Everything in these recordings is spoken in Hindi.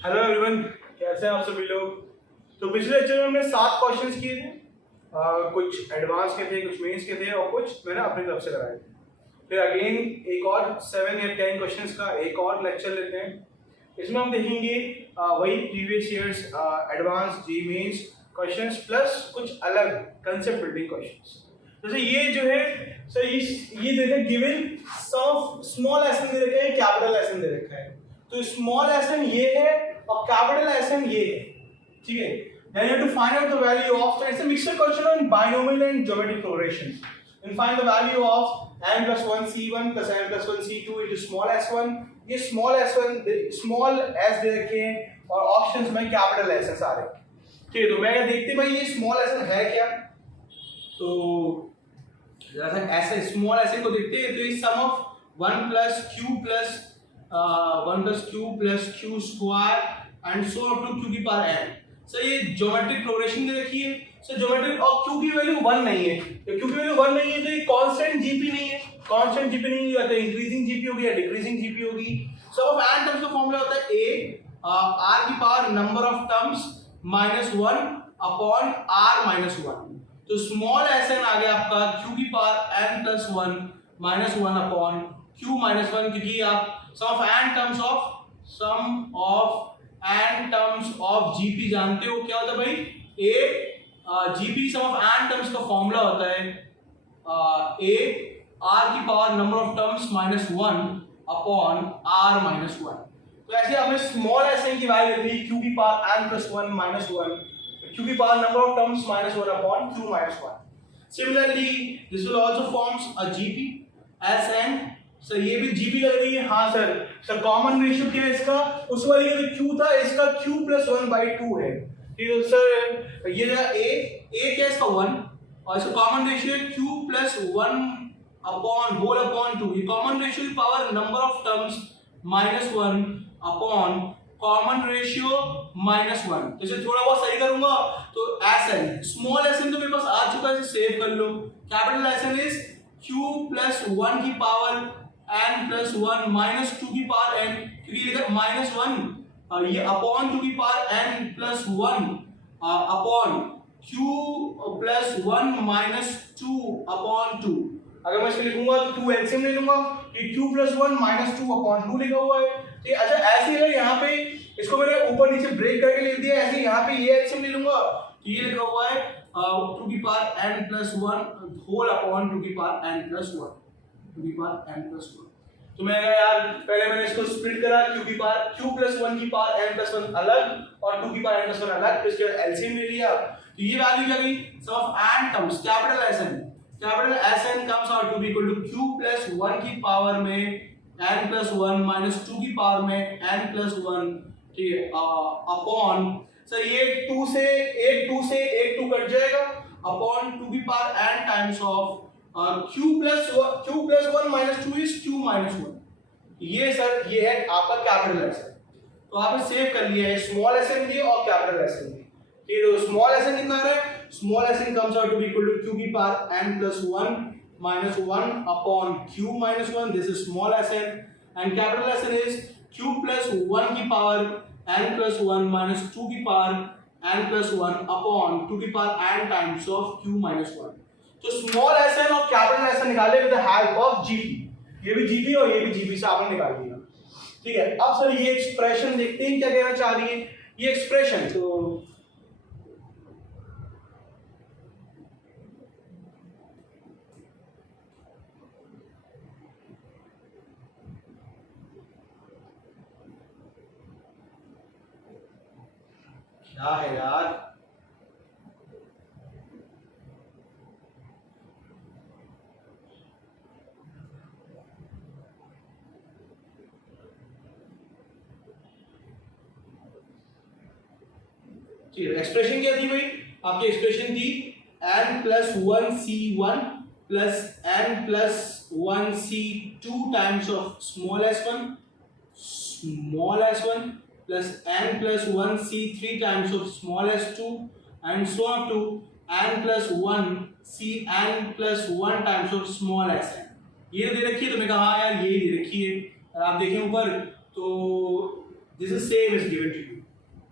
हेलो एवरीवन, कैसे हैं आप सभी लोग। तो पिछले लेक्चर में हमने 7 क्वेश्चंस किए थे। कुछ एडवांस के थे, कुछ मेंस के थे और कुछ मैंने अपनी तरफ से कराए थे। फिर अगेन एक और 7 या 10 क्वेश्चंस का एक और लेक्चर लेते हैं। इसमें हम देखेंगे वही प्रीवियस ईयर्स एडवांस जी मेंस क्वेश्चंस प्लस कुछ अलग कंसेप्ट बिल्डिंग क्वेश्चंस। जैसे ये जो है सर ये दे रखा है गिवन सम स्मॉल एसएन दे रखा है, कैपिटल एसएन दे रखा है। तो स्मॉल एसएन ये है और कैपिटल एसएन ये है, ठीक है। Then you have to find out the value of, so it's a mixed question on binomial and geometric progression. And find the value of n plus 1 c1 plus n plus 1 c2 into small s1. ये small s1 small s दे रखे हैं और ऑप्शंस में कैपिटल s आ रहे हैं, ठीक है। तो मैं देखते भाई ये स्मॉल s है क्या, तो जरा सा ऐसे स्मॉल s को देखते हैं। तो ये सम of 1 plus q plus q square and so up to q की पावर n। सर ये ज्योमेट्रिक प्रोग्रेशन दे रखी है। सर ज्योमेट्रिक और q की वैल्यू 1 नहीं है, तो q की वैल्यू 1 नहीं है तो ये कांस्टेंट जीपी नहीं है। कांस्टेंट जीपी नहीं है तो इंक्रीजिंग जीपी होगी या डिक्रीजिंग जीपी होगी। सम ऑफ n टर्म्स का फार्मूला होता है a r की power number of terms -1 upon r -1। तो स्मॉल sn आ गया आपका q की पावर n + 1 -1 अपॉन q -1, क्योंकि आप sum of n terms of gp जानते हो क्या होता है भाई। a gp sum of n terms का फॉर्मूला होता है a r की power number of terms -1 upon r -1। तो ऐसे हमें स्मॉल sn की वैल्यू लेनी है q की पावर n + 1 -1, q की power number of terms -1 upon q -1। Similarly, this will also forms a gp sn। Sir ये भी जीपी लग रही है। हाँ सर कॉमन रेशियो क्या है इसका, उस वाले का जो क्यू था इसका q + 1/2 है, ठीक है। सर ये जो a क्या है इसका 1 और इसका कॉमन रेशियो है q + 1 अपॉन होल अपॉन 2। ये कॉमन रेशियो की power number of terms -1 upon common ratio -1। तो इसे थोड़ा बहुत सही करूंगा तो sn स्मॉल sn तो मेरे पास आ चुका है, इसे सेव कर लो। कैपिटल sn इज q + 1 की पावर n + 1 -2 की पावर n, क्योंकि लिखा -1 ये अपॉन 2 की power n + 1 upon q + 1 -2 upon 2। अगर मैं इसे लिखूंगा तो 2 एलसीएम ले लूंगा, ये q + 1 -2 अपॉन 2 लिखा हुआ है, ठीक है। अच्छा ऐसे ही यहाँ पे इसको मैंने ऊपर नीचे ब्रेक करके लिख दिया, ऐसे यहाँ पे ये एलसीएम ले लूंगा तो ये लिखा हुआ है 2 की पावर n + 1 होल अपॉन 2 की पावर n + 1, 2 की पावर n + 1। तो मैं यार पहले मैंने इसको स्प्लिट करा q + 1 की पावर n + 1 अलग और 2 की पावर n + 1 अलग, तो इसके एलसीएम ले लिया। तो ये वैल्यू क्या गई, sum of n terms capital sn comes out to be equal to q + 1 की पावर में n + 1 -2 की पावर में n + 1, ठीक है, अपॉन सर ये 2 से 1 2 कट जाएगा अपॉन 2 की power n times of q + 1 -2 is q -1। ये सर ये है आपका कैपिटल एसएन। तो आपने सेव कर लिया है स्मॉल एसएन भी और कैपिटल एसएन भी, ठीक है। तो स्मॉल एसएन कितना है, small S n comes out to be equal to q की power n + 1 -1 upon q -1, this is small S n, and capital S n is q + 1 की पावर n + 1 -2 की पावर n + 1 अपॉन 2 की power n times of q -1। तो स्मॉल एसएन और कैपिटल एसएन निकाले with the help of GP. ये भी जीपी और ये भी जीपी से आपने निकाल दिया, ठीक है। अब सर ये एक्सप्रेशन देखते हैं क्या कहना चाह रही है ये एक्सप्रेशन। तो क्या है यार, एक्सप्रेशन क्या थी भाई, आपकी एक्सप्रेशन थी n + 1 c1 plus n + 1 c2 times of small s1 plus n + 1 c3 times of small s2 and so on to n + 1 cn + 1 times of small sn। ये दे रखी है, तो मैं कहा यार ये दे रखी है, और आप देखें ऊपर तो this is same is given to you.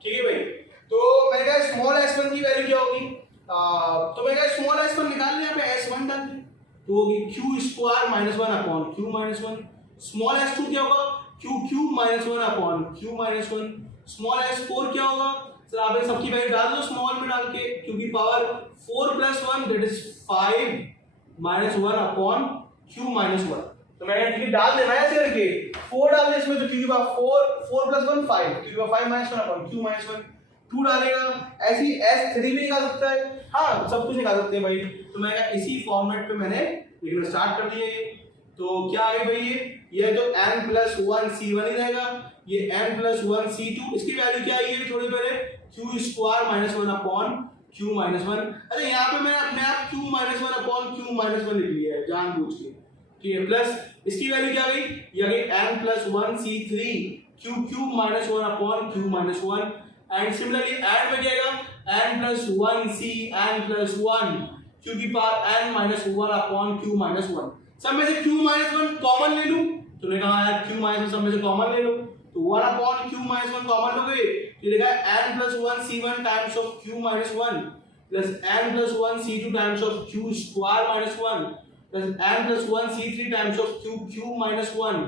ठीक है भाई। तो मैंने कहा स्मॉल s1 की वैल्यू क्या होगी, तो मैंने कहा स्मॉल s1 निकाल लिया पे s1 डाल दिया तो होगी q square minus 1 upon q minus 1। Small s2 क्या होगा q cube minus 1 upon q minus 1। Small s4 क्या होगा सर आप सबकी वैल्यू डाल दो स्मॉल में डाल के q की power 4 plus 1 that is 5 minus 1 upon q minus 1। तो मैंने ठीक डाल देना है ऐसे करके 4 डाल दे इसमें तो q की पावर 4 प्लस 1 5 q की power 5 minus 1 upon q minus 1 2 डालेगा। ऐसी s3 भी निकाल सकता है, हाँ सब कुछ निकाल सकते हैं भाई। तो मैं इसी फॉर्मेट पे मैंने लिखना स्टार्ट कर दिया। ये तो क्या है भाई ये तो n प्लस 1 c1 ही रहेगा, ये n प्लस 1 c2 इसकी वैल्यू क्या है ये थोड़ी पहले q square minus 1 upon q minus 1। अच्छा यहाँ पे मैंने अपने आप q minus 1 upon q minus 1 लिख लिया है जानबूझ के, ठीक है। प्लस इसकी वैल्यू क्या गई ये आ गई n plus 1 c3 q cube minus 1 upon q minus 1। And similarly add में क्या आएगा n plus 1 c n plus 1 q की power n minus 1 upon q minus 1। सब में से q माइनस 1 कॉमन ले लूं, तुमने कहा यार q माइनस 1 सब में से कॉमन ले लो तो 1 अपॉन q माइनस 1 कॉमन लोगे तो लिखा है n plus 1 c1 times of q minus 1 plus n plus 1 c2 times of q square minus 1 plus n plus 1 c3 times of q cube minus 1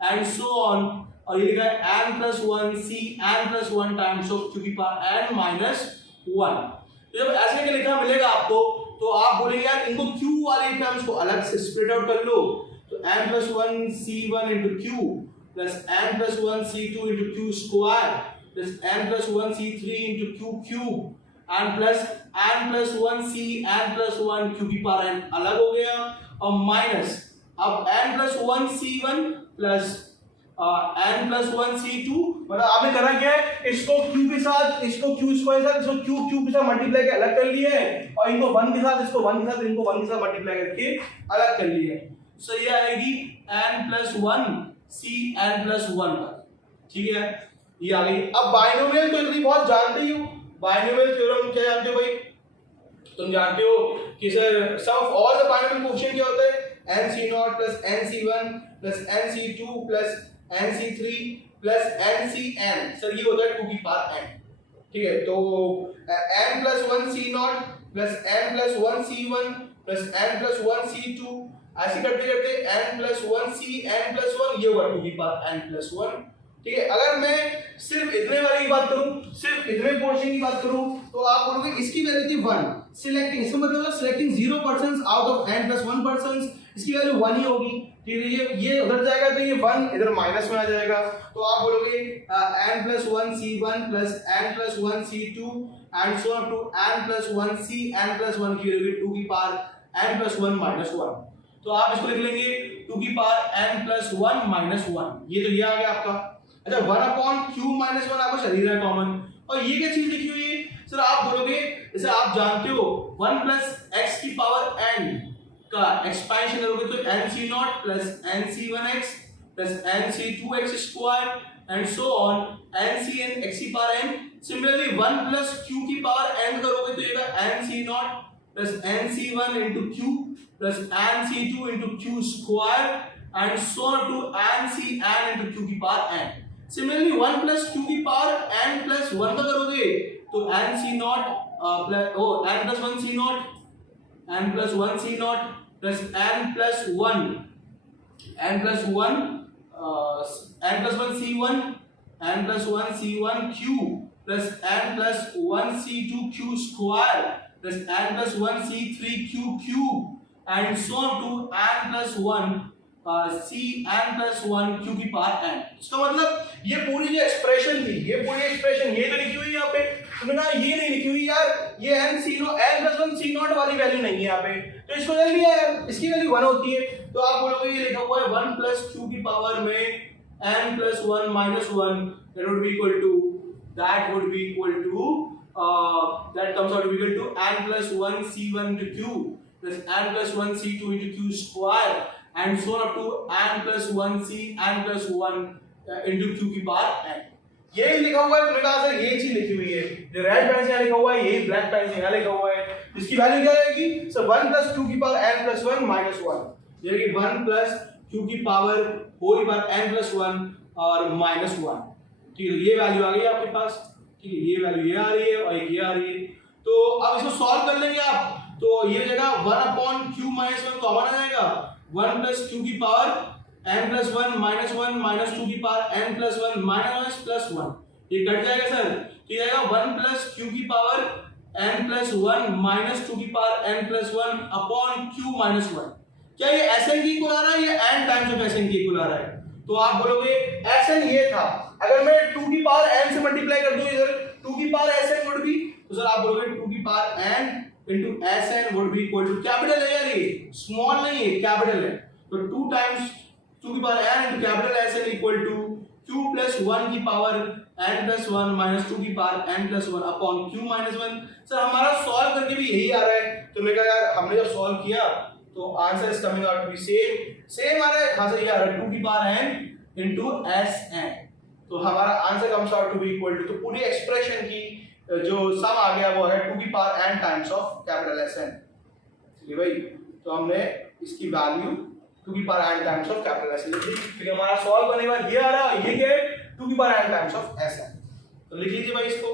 and so on. और ये लिखा है n plus 1 c n plus 1 times of q की पावर n माइनस 1। जब ऐसे करके लिखा मिलेगा आपको तो आप बोलेंगे यार इनको q वाले टर्म्स को अलग से स्प्लिट आउट कर लो तो n plus 1 c1 into q plus n plus 1 c2 into q square plus n plus 1 c3 into q cube and plus n plus 1 c n plus 1 q की पावर n अलग हो गया और माइनस अब n plus 1 c1 plus n plus 1 c2 मतलब आपने करा क्या है इसको q के साथ इसको q स्क्वायर के साथ इसको q क्यूब के साथ मल्टीप्लाई करके अलग कर लिए और इनको 1 के साथ इसको 1 के साथ इनको 1 के साथ मल्टीप्लाई करके अलग कर लिए। सो ये आएगी n plus 1 c n plus 1 तक, ठीक है ये आ गई। अब बाइनोमियल तो इतनी बहुत जानते ही हो, बाइनोमियल थ्योरम क्या जानते हो भाई, तुम जानते हो कि sir sum of all the binomial coefficient क्या होता है nc0 plus nc1 plus nc2 plus nc3 plus ncn sir ये होता है 2 की पावर n, ठीक है। तो n plus 1 c0 plus n plus 1 c1 plus n plus 1 c2 ऐसे करते करते n plus 1 c n plus 1 ये होगा 2 की पावर n प्लस 1, ठीक है। अगर मैं सिर्फ इतने वाले की बात करूं सिर्फ इतने पोर्शन की बात करूं तो आप बोलोगे इसकी वैल्यू थी 1 सिलेक्टिंग, इसका मतलब है selecting 0% out of n plus 1% इसकी वैल्यू 1 ही होगी, ठीक है। ये उधर जाएगा तो ये 1 इधर माइनस में आ जाएगा तो आप बोलोगे n plus 1 c1 plus n plus 1 c2 and so up to n plus 1 c n plus 1 की वैल्यू 2 की पावर n प्लस 1 माइनस 1। तो आप इसको लिख लेंगे 2 की पावर n प्लस 1 माइनस 1, ये तो ये आ गया आपका। अच्छा 1 अपॉन क्यूब माइनस 1 आपको चल ही रहा है कॉमन, और ये क्या चीज लिखी हुई है सर आप बोलोगे जैसे आप जानते हो 1 प्लस x की पावर n का एक्सपेंशन करोगे तो nc0 plus nc1x plus nc2x square and so on ncn x की power n। Similarly 1 plus q की पावर n करोगे तो ये nc0 plus nc1 into q plus nc2 into q square and so on to ncn into q की power n। Similarly 1 plus q की पावर n प्लस 1 का करोगे तो nc0 plus n plus 1 c0 n plus 1 c0 plus n plus 1 n plus 1 n plus 1 c1 n plus 1 c1 q plus n plus 1 c2 q square plus n plus 1 c3 q cube and so on to n plus 1 c n plus 1 q की पावर n। इसका मतलब ये पूरी जो एक्सप्रेशन थी ये पूरी एक्सप्रेशन ये तो लिखी हुई है यहाँ पे, तुमने कहा ये नहीं लिखी हुई यार ये n प्लस 1 c0 वाली वैल्यू नहीं है यहाँ पे तो इसको ले लिया यार इसकी वैल्यू 1 होती है तो आप बोलोगे ये लिखा हुआ है 1 प्लस q की पावर में n plus 1 minus 1 that would be equal to that comes out to be equal to n plus 1 c1 into q plus n plus 1 c2 into q square and so on up to n plus 1 c n plus 1 into q की पावर n। ये लिखा हुआ है तुमने कहा सर ये चीज लिखी हुई है जो रेड पेन से यहाँ लिखा हुआ है यही ब्लैक पेन से यहाँ लिखा हुआ है इसकी वैल्यू क्या आएगी सर 1 plus q की पावर n plus 1 minus 1 यानी कि 1 plus q की पावर होल की पावर n plus 1 और minus 1, ठीक है। ये वैल्यू आ गई आपके पास, ठीक है, ये वैल्यू ये आ रही है और एक ये आ रही है। तो अब इसको सॉल्व कर लेंगे आप, तो ये जगह 1/q माइनस 1 कॉमन आ जाएगा, 1 प्लस q की power n plus 1 minus 1 minus 2 की power n plus 1 minus plus 1, ये कट जाएगा सर, तो ये आएगा 1 प्लस q की पावर n प्लस 1 माइनस 2 की power n plus 1 upon q minus 1। क्या ये Sn की इक्वल आ रहा है या n टाइम्स ऑफ Sn की इक्वल आ रहा है? तो आप बोलोगे Sn ये था, अगर मैं 2 की पावर n से मल्टीप्लाई कर दूं इधर 2 की पावर Sn वुड बी, तो सर आप बोलोगे 2 की power n into Sn would be equal to, capital है यार, ये स्मॉल नहीं है, कैपिटल है, तो 2 टाइम्स 2 की power n into capital Sn equal to q plus 1 की पावर n प्लस 1 माइनस 2 की power n plus 1 upon q minus 1। Sir हमारा सॉल्व करके भी यही आ रहा है, तो मैं कहा यार हमने जब सॉल्व किया तो answer is coming out to be same आ रहा है। हाँ सर ये आ रहा है 2 की पावर n into Sn, तो हमारा answer comes out to be equal to, तो पूरी एक्सप्रेशन की जो सम आ गया वो है 2 की power n times of capital Sn। ठीक है भाई, तो हमने इसकी वैल्यू 2 की power n times of capital Sn लिख दी। फिर हमारा सॉल्व करने के बाद ये आ रहा है, ये क्या है 2 की power n times of Sn, तो लिख लीजिए भाई इसको,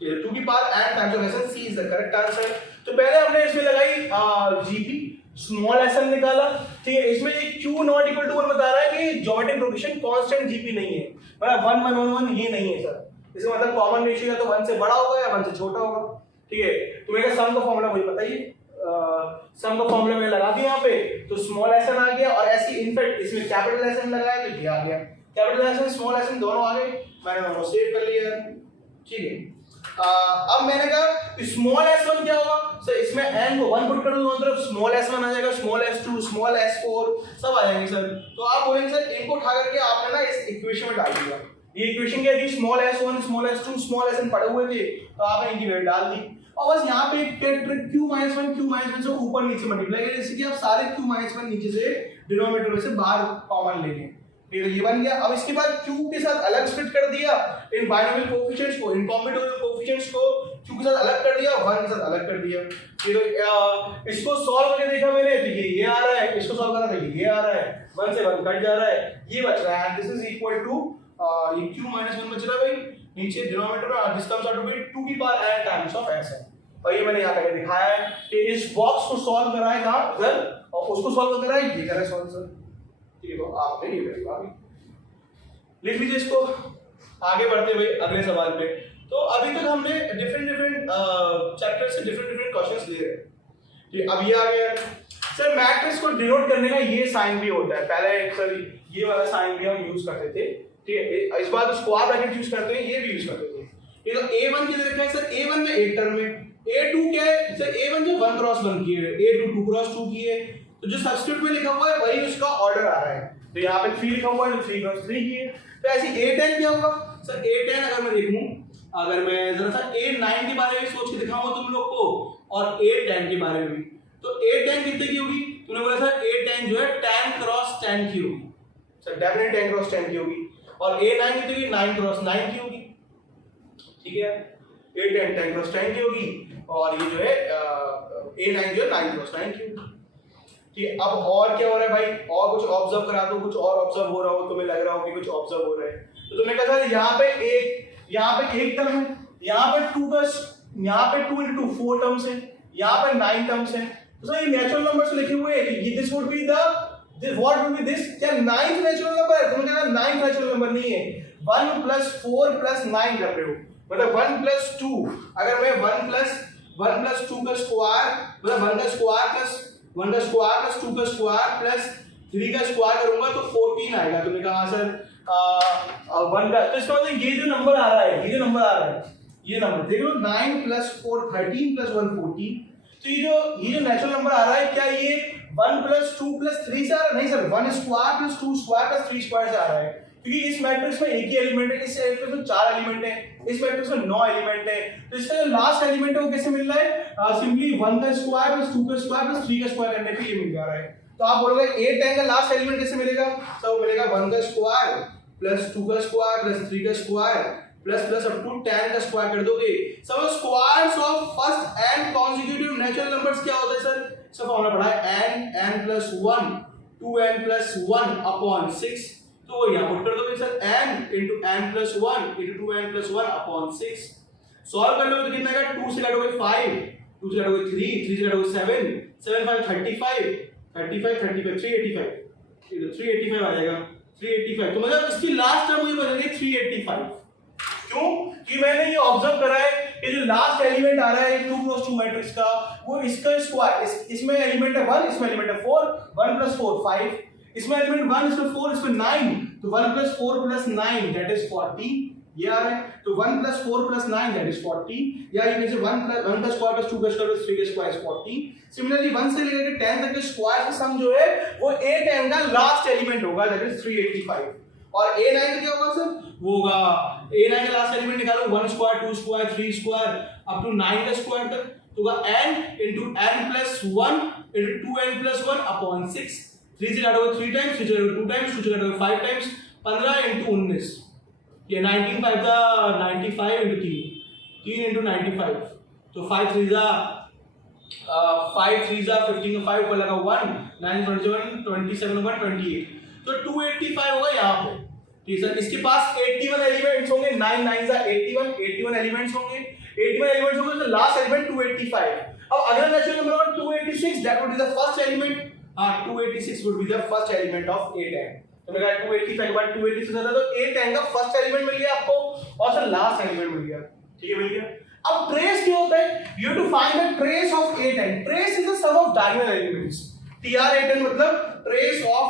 2 की power n times of Sn, C is the correct answer. तो पहले हमने इसमें लगाई जीपी स्मॉल Sn निकाला, ठीक है, इसमें ये q नॉट इक्वल टू 1 बता रहा है कि ज्योमेट्रिक प्रोग्रेशन कांस्टेंट जीपी नहीं है, मतलब 1 1 1 1 ये नहीं है सर, इसका मतलब कॉमन रेशियो है तो 1 से बड़ा होगा या 1 से छोटा होगा। ठीक है, तो मेरे सम का फार्मूला मुझे बताइए, सम का फार्मूला मैंने लगा दिया यहाँ पे, तो स्मॉल Sn आ गया, और ऐसी इनफैक्ट इसमें कैपिटल Sn लगाया तो ये आ गया, कैपिटल Sn स्मॉल Sn दोनों आ गए, मैंने दोनों सेव कर लिया। ठीक है, अब मैंने कहा स्मॉल s1 क्या होगा सर, इसमें n को 1 पुट कर दो दोनों तरफ, स्मॉल s1 आ जाएगा, स्मॉल s2 स्मॉल s4 सब आ जाएंगे सर। तो आप बोलेंगे सर इनको उठा करके आपने ना इस इक्वेशन में डाल दिया, ये इक्वेशन क्या थी, small s1 small s2 small sn पड़े हुए थे, तो आपने इनकी वैल्यू डाल दी, और बस यहाँ पे ट्रिक q - 1 से ऊपर नीचे मल्टीप्लाई करें, जैसे कि आप सारे q - 1 नीचे से डिनोमिनेटर में से बाहर कॉमन ले लें, ठीक है, ये बन गया। अब इसके बाद q के साथ अलग स्प्लिट कर दिया, इन बाइनोमियल कोएफिशिएंट्स को, इन कॉम्बिनेटोरियल कोएफिशिएंट्स को q के साथ अलग कर दिया, 1 के साथ अलग कर दिया। तो इसको सॉल्व करके देखा मैंने, तो ये आ रहा है, इसको सॉल्व करा था ये आ रहा है, 1 से 1 कट जा रहा है, ये बच रहा है, दिस इज इक्वल टू ये q - 1 बच रहा है भाई, नीचे डिनोमिनेटर में this comes out to be 2 की power n times of Sn, और ये मैंने यहां करके दिखाया है कि इस बॉक्स को सॉल्व करा है कहां इधर, और उसको सॉल्व करा है ये करा सॉल्व सर। ठीक है, तो आपने ये करेगा, लिख लीजिए इसको, आगे बढ़ते भाई अगले सवाल पे। तो अभी तक हमने डिफरेंट चैप्टर से डिफरेंट क्वेश्चंस लिए हैं, ठीक, अब ये आ गया सर मैट्रिक्स को डिनोट करने का ये साइन भी होता है, पहले सर ये वाला साइन भी हम यूज करते थे, ठीक है, इस बार स्क्वायर ब्रैकेट यूज करते हैं, ये भी यूज करते थे। ये तो a1 की तरह है सर, a1 में एक टर्म है, a2 क्या है सर, a1 जो 1 क्रॉस 1 की है, a2 2 क्रॉस 2 की है, तो जो सब्स्टिट्यूट में लिखा हुआ है वही उसका ऑर्डर आ रहा है, तो यहाँ पे 3 लिखा हुआ है तो 3 क्रॉस 3 की है। तो ऐसे a10 क्या होगा सर, a10 अगर मैं देखूं, अगर मैं जरा सा a9 के बारे में सोच के दिखाऊंगा तुम लोग को, और a10 के बारे में भी, तो a10 कितने की होगी, तूने बोला था a10 जो है 10 क्रॉस 10 की होगी सर, डेफिनेट 10 क्रॉस 10 की होगी, और a9 कितनी होगी, 9 क्रॉस 9 की होगी, ठीक है, a10 10 क्रॉस 10 की होगी, और ये जो है a9 जो है 9 क्रॉस 9 की होगी। ठीक, अब और क्या हो रहा है भाई, और कुछ ऑब्जर्व करा दो, कुछ और ऑब्जर्व हो रहा हो, तुम्हें लग रहा हो कि कुछ ऑब्जर्व हो रहा है, तो तुमने कहा था यहाँ पे एक टर्म है, यहाँ पे 2 प्लस, यहाँ पे 2 into 2 4 टर्म्स है, यहाँ पे 9 टर्म्स है, तो सर ये नेचुरल नंबर्स लिखे हुए हैं, ये this would be the what would B this, क्या 9th नेचुरल नंबर है, तुमने कहा 9th नेचुरल नंबर नहीं है, 1 + 4 + 9 कर रहे हो, मतलब 1 + 2, अगर मैं 1 + 2 का स्क्वायर, मतलब 1 का स्क्वायर प्लस 1 का स्क्वायर प्लस 2 का स्क्वायर प्लस 3 का स्क्वायर करूंगा तो 14 आएगा, तुमने कहा सर 1 का, तो इसका मतलब ये जो नंबर आ रहा है, ये जो नंबर आ रहा है, ये नंबर देखो 9 + 4 13 + 1 14, तो ये जो नेचुरल नंबर आ रहा है, क्या ये 1 + 2 + 3 से आ रहा है, नहीं सर 1 स्क्वायर + 2 स्क्वायर + 3 स्क्वायर से आ रहा है, क्योंकि इस मैट्रिक्स में एक ही एलिमेंट है, इस मैट्रिक्स में 4 एलिमेंट है, इस मैट्रिक्स में 9 एलिमेंट है, तो इसका जो लास्ट एलिमेंट है वो कैसे मिल रहा है, सिंपली 1 का स्क्वायर + 2 का स्क्वायर + 3 का स्क्वायर करने पे ये मिल जा रहा है। तो आप बोलोगे a10 का लास्ट एलिमेंट कैसे मिलेगा, तो वो मिलेगा 1 का स्क्वायर + 2 का स्क्वायर + 3 का स्क्वायर प्लस अप टू 10 का स्क्वायर कर दोगे। सब squares of first and consecutive natural numbers क्या होता है सर, सब फॉर्मूला पढ़ा है, n + 1 2n + 1 अपॉन 6, तो वो यहाँ पुट कर दोगे sir n into n plus 1 into 2n plus 1 upon 6। Solve कर लोगे तो कितना आएगा, 2 से काटोगे 5, 2 से काटोगे 3, 3 से काटोगे 7, 7 5 35, 35 35 385, ये तो 385 आ जाएगा 385। तो मतलब इसकी लास्ट टर्म मुझे बता देगी 385। क्यों कि मैंने ये ऑब्जर्व करा है कि जो लास्ट एलिमेंट आ रहा है 2 क्रॉस 2 मैट्रिक्स का, वो इसका स्क्वायर, इसमें एलिमेंट है 1, इसमें एलिमेंट है 4, 1 plus 4 5, इसमें एलिमेंट 1, इसमें 4, इसमें 9, तो 1 plus 4 plus 9 that is 40, ये आ रहा है। तो 1 plus 4 plus 9 that is 40, या ये जैसे 1 का स्क्वायर plus 2 का स्क्वायर plus 3 का स्क्वायर is 40। सिमिलरली 1 से लेकर 10 तक के स्क्वायर का सम जो है वो A10 का लास्ट एलिमेंट होगा, that is 385। और A9 का क्या होगा सर, वो होगा A9 का लास्ट एलिमेंट निकालो 1 square 2 square 3 square up to 9 का स्क्वायर तक, तो होगा n into n plus 1 into 2n plus 1 upon 6। 3 से काटोगे 3 टाइम्स, 3 से काटोगे 2 टाइम्स, 2 से काटोगे 5 टाइम्स, 15 into 19, ये 19 5 का 95 into 3 into 95, तो 5 3 जा 15 का 5 ऊपर लगा 1, 9 27 27 1 28, तो 285 होगा यहाँ पे। ठीक है सर, इसके पास 81 एलिमेंट्स होंगे, 9 9 जा 81 एलिमेंट्स होंगे, 81 एलिमेंट्स होंगे, तो लास्ट एलिमेंट 285। अब अगला नेचुरल नंबर होगा 286, that would be the first element. 286 would be the first element of A10। तो मैंने कहा 285 के बाद 286 आता तो A10 का फर्स्ट एलिमेंट मिल गया आपको और सर लास्ट एलिमेंट मिल गया। ठीक है, मिल गया। अब ट्रेस क्या होता है, you have to find the trace of A10। trace is the sum of diagonal elements। TR A10 मतलब trace of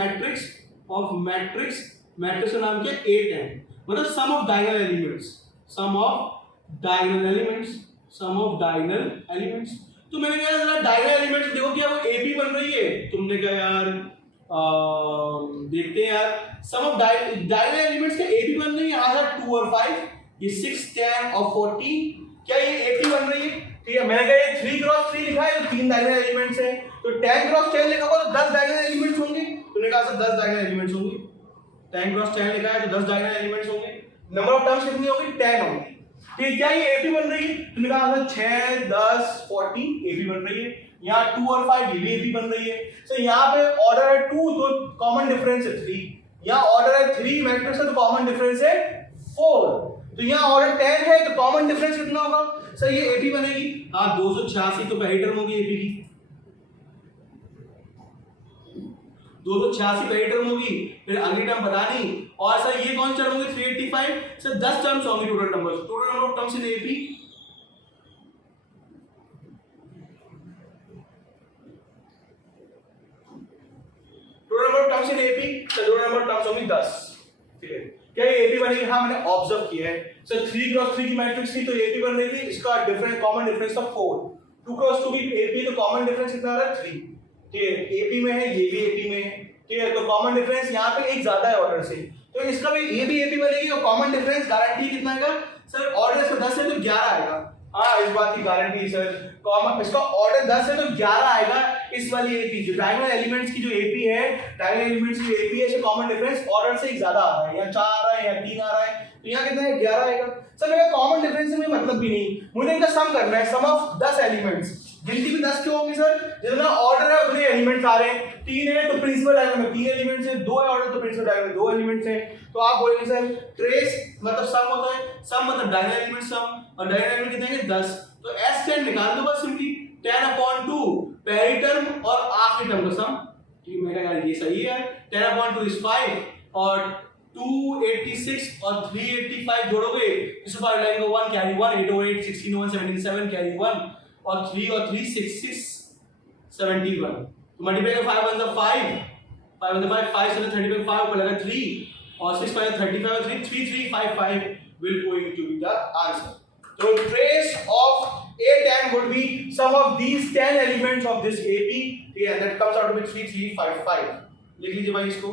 matrix का नाम क्या, A10 मतलब sum of diagonal elements। तो मैंने कहा जरा डायगोनल एलिमेंट्स देखो क्या वो AP बन रही है, तुमने कहा यार देखते हैं यार, सम ऑफ डायगोनल एलिमेंट्स के AP बन रही है, यहाँ से 2 और 5, ये 6 10 और 14, क्या ये AP बन रही है। ठीक है, मैंने कहा ये 3 क्रॉस 3 लिखा है तो 3 डायगोनल एलिमेंट्स है, तो 10 क्रॉस 10 लिखा होगा तो 10 डायगोनल एलिमेंट्स होंगे, तुमने कहा सर 10 डायगोनल एलिमेंट्स होंगे, 10 क्रॉस 10 लिखा है तो 10 डायगोनल एलिमेंट्स होंगे। नंबर ऑफ टर्म्स कितनी होगी, 10 होंगी। ठीक, क्या ये AP बन रही है, तुमने कहा 6 10 14 AP बन रही है, यहाँ 2 और 5 ये भी AP बन रही है। तो यहाँ पे ऑर्डर है 2 तो कॉमन डिफरेंस है 3, यहाँ ऑर्डर है 3 मैट्रिक्स है तो कॉमन डिफरेंस है 4, तो यहाँ ऑर्डर 10 है तो कॉमन डिफरेंस कितना होगा सर, ये AP बनेगी। हाँ 286 तो पहली टर्म होगी AP की, 286 पहली टर्म होगी, फिर अगली टर्म पता नहीं। और सर ये कौन सी टर्म होगी 385, सर 10 टर्म्स होंगी total number of terms in AP। Total number of terms in AP, sir total number of terms होंगी 10। ठीक है, क्या ये AP बनेगी, हाँ मैंने ऑब्जर्व किया है सर 3 क्रॉस 3 की मैट्रिक्स थी तो AP बन रही थी, इसका डिफरेंस कॉमन डिफरेंस था 4, 2 क्रॉस 2 की AP तो कॉमन डिफरेंस कितना आ रहा है 3। ठीक है, AP में है, ये भी AP में है, ठीक है, तो कॉमन डिफरेंस यहाँ पे एक ज्यादा है ऑर्डर से, तो इसका भी ये भी AP बनेगी और कॉमन डिफरेंस गारंटी कितना आएगा सर, ऑर्डर से 10 है तो 11 आएगा। हाँ इस बात की गारंटी है सर, कॉमन इसका ऑर्डर 10 है तो 11 आएगा इस वाली AP, जो डायगोनल एलिमेंट्स की जो AP है, डायगोनल एलिमेंट्स की AP है, इसका कॉमन डिफरेंस ऑर्डर से एक ज्यादा आ रहा है, यहाँ 4 आ रहा है, यहाँ 3 आ रहा है, तो यहाँ कितना है 11 आएगा। सर मेरा कॉमन डिफरेंस से मतलब भी नहीं, मुझे इनका सम करना है, सम ऑफ 10 एलिमेंट्स, गिनती में 10 क्यों होंगे सर, जितना ऑर्डर है उतने एलिमेंट्स आ रहे हैं, 3 है तो प्रिंसिपल डायगोनल में 3 एलिमेंट्स हैं, 2 है ऑर्डर तो प्रिंसिपल डायगोनल में 2 एलिमेंट्स हैं, तो आप बोलेंगे सर ट्रेस मतलब सम होता है, सम मतलब डायगोनल एलिमेंट सम, और डायगोनल एलिमेंट कितने हैं 10, तो S10 निकाल दो बस सिंपली, 10/2 पहली टर्म और आखिरी टर्म का सम। ठीक है, मैंने कहा ये सही है, 10/2 इज 5 और 286 और 385 जोड़ोगे इस पर लाएंगे 1 कैरी 1 8 over 8 16 1 77 कैरी 1 और 3 और 3 6 6 71, तो मल्टीप्लाई कर 5 1 5 5 1 5 5 से 35 5 ऊपर लगा 3 और 6 5 35 और 3 3355 will going to be the answer। So trace of A10 would be sum of these 10 elements of this AP, and that comes out to be 3355। लिख लीजिए भाई इसको।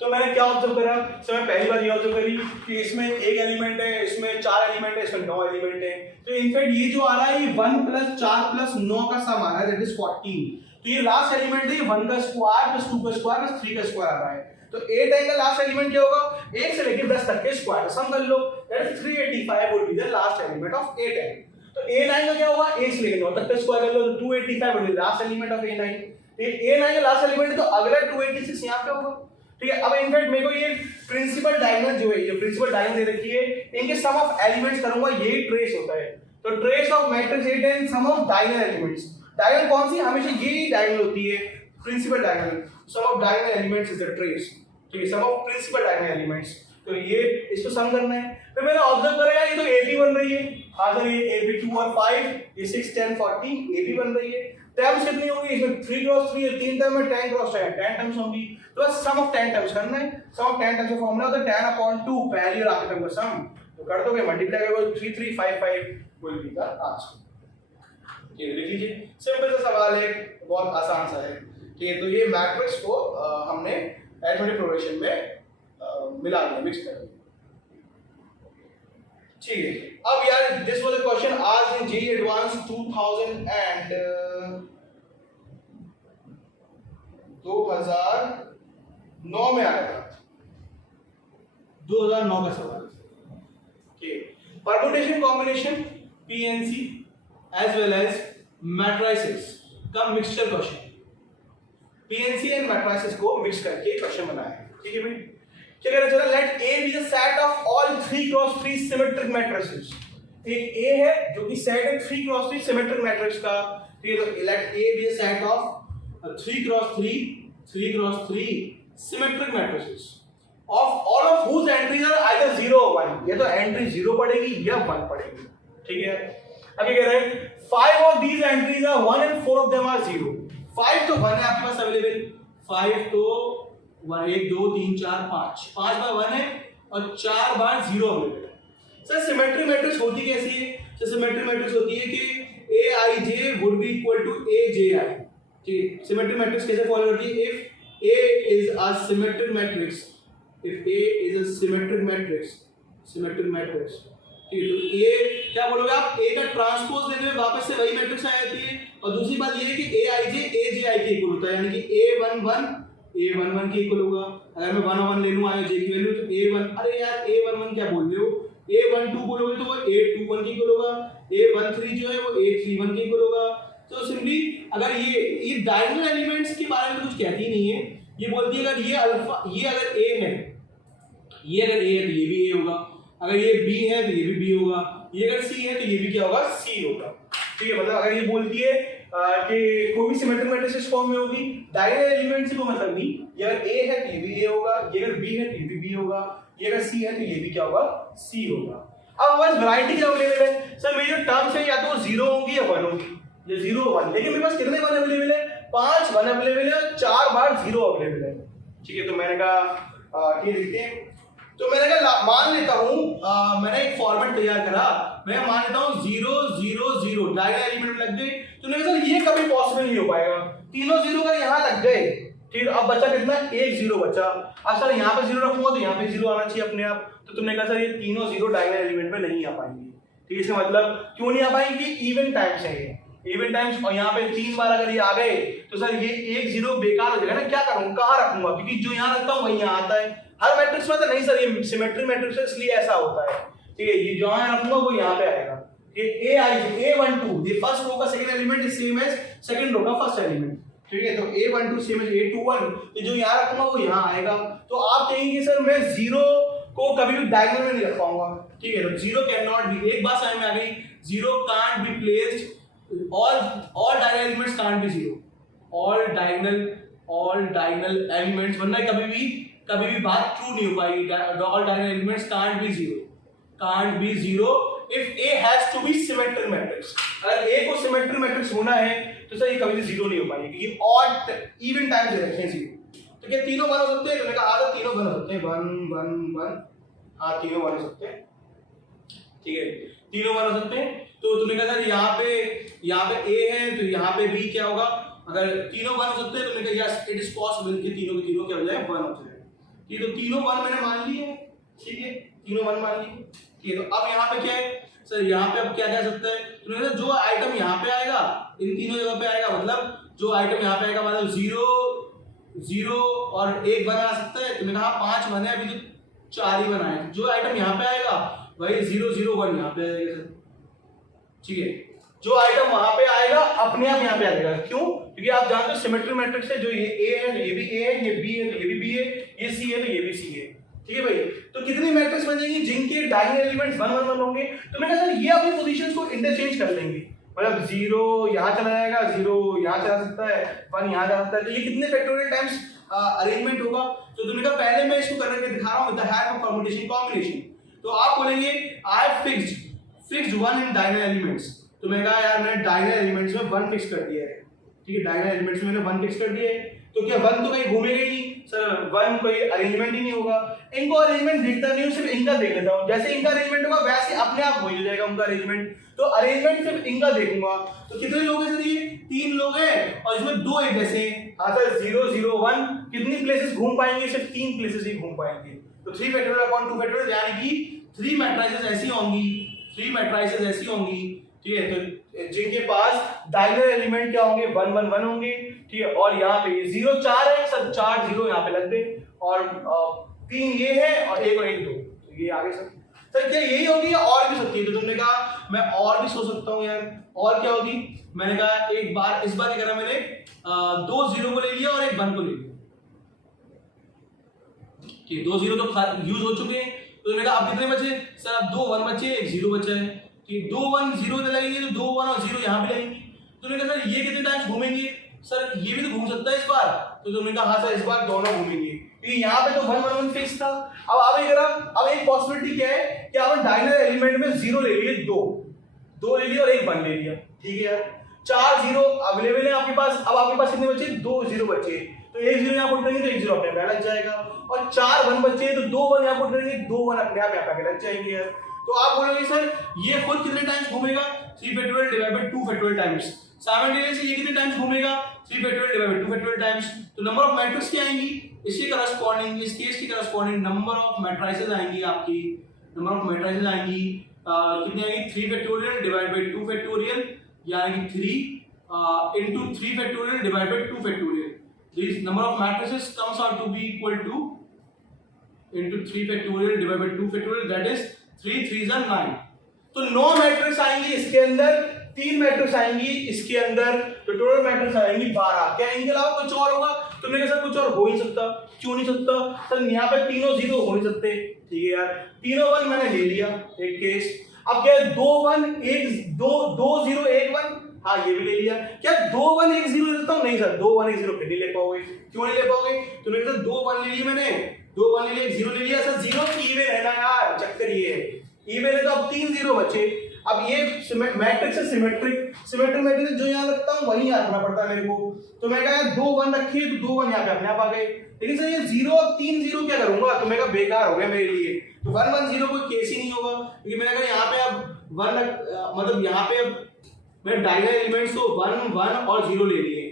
तो मैंने क्या ऑब्जर्व करा सर, मैं पहली बार ये ऑब्जर्व करी कि इसमें एक एलिमेंट है, इसमें 4 एलिमेंट है, इसमें 9 एलिमेंट है, तो इनफैक्ट ये जो आ रहा है ये 1 + 4 + 9 का सम आ रहा है, दैट इज 14। तो ये लास्ट एलिमेंट है, 1 का स्क्वायर + 2 का स्क्वायर + 3 का स्क्वायर आ रहा है, तो A10 का लास्ट एलिमेंट क्या होगा, 1 से लेकर 10 तक के स्क्वायर सम कर लो, that is 385 would be the last element of A10। तो A9 का क्या होगा, A से लेके 9 तक का स्क्वायर कर लो, 285 will be last element of A9। A9 का लास्ट एलिमेंट है तो अगला 286 यहाँ पे होगा, ठीक है। अब इनफैक्ट मेरे को ये प्रिंसिपल डायगोनल जो है, ये प्रिंसिपल डायगोनल दे रखी है, इनके सम ऑफ एलिमेंट्स करूंगा, यही ट्रेस होता है। तो trace of matrix 8 and sum of diagonal elements, diagonal कौन सी, हमेशा ये डायगोनल होती है, principal diagonal. Sum of diagonal elements is the trace, ठीक है, sum of principal diagonal elements. तो ये इसको सम करना है। फिर मैंने ऑब्जर्व करा यार ये तो AB बन रही है, हाँ सर ये AB 2 और 5, ये 6 10 40 AB बन रही है। टर्म्स कितनी होंगी इसमें, 3 क्रॉस 3 है, 3 टर्म में 10 क्रॉस 10 10 टर्म्स होंगी। तो बस सम ऑफ 10 टर्म्स करना है। सम ऑफ 10 टर्म्स का फॉर्मूला होता है 10/2 पहली और आखिरी टर्म का सम। तो कर दोगे, मल्टीप्लाई करोगे 3355 विल बी द आंसर। ये लिख लीजिए, सिंपल सा सवाल है, बहुत आसान सा है, ठीक है। तो ये मैट्रिक्स को हमने अरिथमेटिक प्रोग्रेशन में मिला दिया, मिक्स कर दिया, ठीक है। अब यार दिस वाज अ क्वेश्चन आज इन जेईई एडवांस 2009 में आया था, 2009 का सवाल, ठीक। Permutation combination PNC as well as matrices का mixture question, PNC and matrices को मिक्स करके क्वेश्चन बनाया है, ठीक है भाई। क्या कह रहा चला, let A be the set of all 3x3 symmetric matrices। एक A है जो कि सेट है 3x3 symmetric matrix का, ठीक है। तो let A be a set of 3x3 symmetric matrices of all of whose entries are either 0 or 1। ये तो एंट्री 0 पड़ेगी या 1 पड़ेगी, ठीक है। अब क्या कह रहे हैं, 5 of these entries are 1 and 4 of them are 0। 5 तो 1 है आपके पास अवेलेबल, 5 तो 1 2 3 4 5 बार 1 है और 4 बार 0 अवेलेबल है। सर सिमेट्रिक मैट्रिक्स होती कैसी है, सर सिमेट्रिक मैट्रिक्स होती है कि Aij would be equal to Abi, ठीक। सिमेट्रिक मैट्रिक्स कैसे फॉलो करती है, if A is a symmetric matrix, if A is a symmetric matrix, ठीक है। तो A क्या बोलोगे आप, A का ट्रांसपोज लेने में वापस से वही मैट्रिक्स आ जाती है। और दूसरी बात ये है कि Aij Aj के इक्वल होता है, यानी कि A11 के इक्वल होगा। अगर मैं 1 1 ले लूं आया J की वैल्यू तो A1, अरे यार A11 क्या बोल रहे हो, A12 बोलोगे तो वो A21 के इक्वल होगा, A13 जो है वो A31 के इक्वल होगा। तो सिंपली अगर ये डायगोनल एलिमेंट्स के बारे में कुछ कहती नहीं है, ये बोलती है अगर ये अल्फा, ये अगर A है, ये अगर A है तो ये भी A होगा, अगर ये B है तो ये भी B होगा, ये अगर C है तो ये भी क्या होगा, C होगा, ठीक है। मतलब अगर ये बोलती है कि कोई भी सिमेट्रिक मैट्रिक्स इस फॉर्म में होगी, डायगोनल एलिमेंट से कोई मतलब नहीं, ये अगर A है तो ये भी A होगा, ये अगर B है तो ये भी B होगा, ये अगर C है तो ये भी क्या होगा, C होगा। अब हमारे वैरायटी क्या अवेलेबल है, सर मेरी जो टर्म्स है या तो 0 होंगी या 1 होगी, ये 0 1, लेकिन मेरे पास कितने 1 अवेलेबल है, 5 1 अवेलेबल है और 4 बार 0 अवेलेबल है, ठीक है। तो मैंने कहा ये देखते हैं, तो मैंने कहा मान लेता हूं, मैंने एक फॉर्मेट तैयार करा, मैं मान लेता हूं 0 0 0 डायगोनल एलिमेंट लग गए। तो नहीं सर ये कभी पॉसिबल नहीं हो पाएगा, तीनों 0 का यहां लग गए, ठीक। अब बचा कितना, एक 0 बचा। अब सर यहां पे 0 रखूंगा तो यहां पे 0 आना चाहिए अपने आप। तो तुमने कहा सर ये तीनों 0 डायगोनल एलिमेंट में नहीं आ पाएंगे, ठीक है। इसका मतलब क्यों नहीं आ पाएंगे, इवन टाइम्स है ये, इवन टाइम्स, और यहाँ पे 3 बार अगर ये आ गए तो सर ये एक 0 बेकार हो जाएगा ना, क्या करूंगा, कहाँ रखूंगा, क्योंकि जो यहाँ रखता हूँ वही यहाँ आता है। हर मैट्रिक्स में तो नहीं सर, ये सिमेट्रिक मैट्रिक्स है इसलिए ऐसा होता है, ठीक है। ये जहां रखूंगा वो यहाँ पे आएगा, ये A12 ये फर्स्ट रो का second element is same as second row का फर्स्ट एलिमेंट, ठीक है। तो A12 सेम एज A21, तो जो यहाँ रखूंगा वो यहाँ आएगा। तो आप कहेंगे सर मैं 0 को कभी भी डायगोनल में नहीं रख पाऊंगा, ठीक है। तो 0 कैन नॉट बी, एक बात समझ में आ गई, 0 can't be placed, all diagonal elements can't be 0, all diagonal elements, वरना कभी भी बात ट्रू नहीं हो पाएगी, all diagonal elements can't be 0 if A has to be symmetric matrix। अगर A को symmetric matrix होना है तो सर ये कभी भी 0 नहीं हो पाएगी, क्योंकि odd even times दे रखे हैं 0। तो क्या तीनों 1 हो सकते हैं, तो मैंने कहा आधा तीनों 1 हो सकते हैं, 1 1 1, हाँ तीनों 1 हो सकते हैं, ठीक है, तीनों 1 हो सकते हैं। तो तुमने कहा सर यहाँ पे A है तो यहाँ पे B क्या होगा, अगर तीनों 1 हो सकते हैं तो तुमने कहा यस इट इज पॉसिबल कि तीनों के तीनों क्या हो जाए, 1 हो जाए, ठीक है। तो तीनों 1 मैंने मान लिए, ठीक है, तीनों 1 मान लिए, ठीक है। तो अब यहाँ पे क्या है सर, यहाँ पे अब क्या कह सकते हैं, तुमने कहा जो आइटम यहाँ पे आएगा इन तीनों जगह पे आएगा, मतलब जो आइटम यहाँ पे आएगा मतलब 0 0 और 1 1 आ सकता है। तुमने कहा 5 1 है, अभी तो 4 ही बनाए, जो आइटम यहाँ पे आएगा वही 0 0 1 यहाँ पे आएगा सर, ठीक है, जो आइटम वहां पे आएगा अपने आप यहाँ पे आ जाएगा। क्यों? क्योंकि आप जानते हो सिमेट्री मैट्रिक्स है, जो ये ए है ये भी ए है, ये बी है ये भी बी है, ये सी है तो ये भी सी है। ठीक है भाई, तो कितनी मैट्रिक्स बनेंगी जिनके डायगोनल एलिमेंट्स 1 1 1 होंगे? तो मैंने कहा सर ये अपनी पोजीशंस को इंटरचेंज कर लेंगे, मतलब 0 यहाँ चला जाएगा, 0 यहाँ चला सकता है, 1 यहाँ जा सकता है, तो ये कितने फैक्टोरियल टाइम्स अरेंजमेंट होगा? तो तुमने कहा पहले मैं इसको करके दिखा रहा हूँ with the help of permutation combination. तो आप बोलेंगे आई फिक्स्ड 1 इन डायगोनल एलिमेंट्स। तो मैंने कहा यार मैंने डायगोनल एलिमेंट्स में 1 फिक्स कर दिया है। ठीक है, डायगोनल एलिमेंट्स में मैंने 1 फिक्स कर दिया है, तो क्या 1 तो कहीं घूमेगा ही नहीं सर, 1 कोई अरेंजमेंट ही नहीं होगा। इनको अरेंजमेंट देखता नहीं हूं, सिर्फ इनका देख लेता हूं, जैसे इनका अरेंजमेंट होगा वैसे अपने आप हो जाएगा उनका अरेंजमेंट। तो अरेंजमेंट सिर्फ इनका देखूंगा। तो कितने लोग हैं सर? ये 3 लोग हैं और इसमें 2 एक जैसे हैं। हाँ सर 0 0 1 कितनी प्लेसेस घूम पाएंगे? सिर्फ 3 प्लेसेस ही घूम पाएंगे। तो 3 फैक्टोरियल अपॉन 2 फैक्टोरियल, यानी कि 3 मैट्रिसेस ऐसी होंगी, 3 मैट्रिसेस ऐसी होंगी, ठीक है, तो जिनके पास डायगोनल एलिमेंट क्या होंगे? 1 1 1 होंगे। ठीक है, और यहाँ पे 0 4 है सर, 4 0 यहाँ पे लग गए, और 3 ये है और 1 और 1 2, तो ये आगे सर क्या यही होगी या और भी सकती है? तो तुमने कहा मैं और भी सोच सकता हूँ यार, और क्या होगी? मैंने कहा एक बार इस बार क्या करा मैंने, 2 0 को ले लिया और 1 1 को ले लिया। ठीक है, 2 0 तो यूज हो चुके हैं, तो तुमने कहा अब कितने बचे सर? अब 2 1 बचे, 1 0 बचा है। ठीक, 2 1 0 लगेंगे तो 2 1 और 0 यहाँ भी लगेंगे। तो तुमने कहा सर ये कितने टाइम्स घूमेंगे? सर ये भी तो घूम सकता है इस बार। तो तुमने कहा हाँ सर इस बार दोनों घूमेंगे, क्योंकि यहाँ पे तो 1 1 1 फिक्स था। अब आगे करा, अब एक पॉसिबिलिटी क्या है कि आपने डायगोनल एलिमेंट में 0 ले लिए, 2 ले लिया और 1 1 ले लिया। ठीक है यार, 4 0 अवेलेबल है आपके पास। अब आपके पास कितने बचे? 2 0 बचे, तो 1 0 यहाँ पुट करेंगे तो 1 0 अपने आप लग जाएगा, और 4 1 बचे तो 2 1 यहाँ पुट करेंगे, 2 1 अपने आप यहाँ पे लग जाएंगे यार। तो आप बोलोगे सर ये खुद कितने टाइम्स घूमेगा? 3 factorial divide by 2 factorial times. Simultaneously ये कितने टाइम्स घूमेगा? 3 factorial divide by 2 factorial times. तो नंबर ऑफ मैट्रिक्स क्या आएंगी? इसके करस्पॉन्डिंग, इस केस की करस्पॉन्डिंग नंबर ऑफ मैट्रिसेस आएंगी आपकी, नंबर ऑफ मैट्रिसेस आएंगी कितनी आएंगी? 3 फैक्टोरियल डिवाइड बाय 2 फैक्टोरियल, यानी कि 3 into 3 factorial divide by 2 factorial. This number of matrices comes out to be equal to into 3 factorial divided by 2 factorial, that is 3 3s are 9। तो 9 मैट्रिक्स आएंगी इसके अंदर, 3 मैट्रिक्स आएंगी इसके अंदर, तो टोटल मैट्रिक्स आएंगी 12। क्या इनके अलावा कुछ और होगा? तुमने कहा सर कुछ और हो ही सकता, क्यों नहीं सकता? सर यहाँ पे तीनों 0 हो नहीं सकते। ठीक है यार, तीनों 1 मैंने ले लिया एक केस। अब क्या है? 2 1 1 2 2 0 1 1, हाँ ये भी ले लिया। क्या 2 1 1 0 ले लेता हूँ? नहीं सर 2 1 1 0 फिर नहीं ले पाओगे। क्यों नहीं ले पाओगे? तुमने कहा 2 1 ले लिया मैंने, 2 1 ले लिया, 1 0 ले लिया। सर 0 इवन है ना यार, चक्कर ये है इवन है, तो अब 3 0 बचे। अब ये मैट्रिक्स है सिमेट्रिक मैट्रिक्स, जो यहाँ रखता हूँ वही यहाँ रखना पड़ता है मेरे को। तो मैं कहा 2 1 रखिए तो 2 1 यहाँ पे अपने आप आ गए। लेकिन सर ये 0 और 3 0 क्या करूंगा? तो मैं कहा बेकार हो गया मेरे लिए। तो 1 1 0 कोई केस ही नहीं होगा, क्योंकि मैंने कहा यहाँ पे अब 1 मतलब यहाँ पे अब मैं डायगोनल एलिमेंट्स तो 1 1 और 0 ले लिए।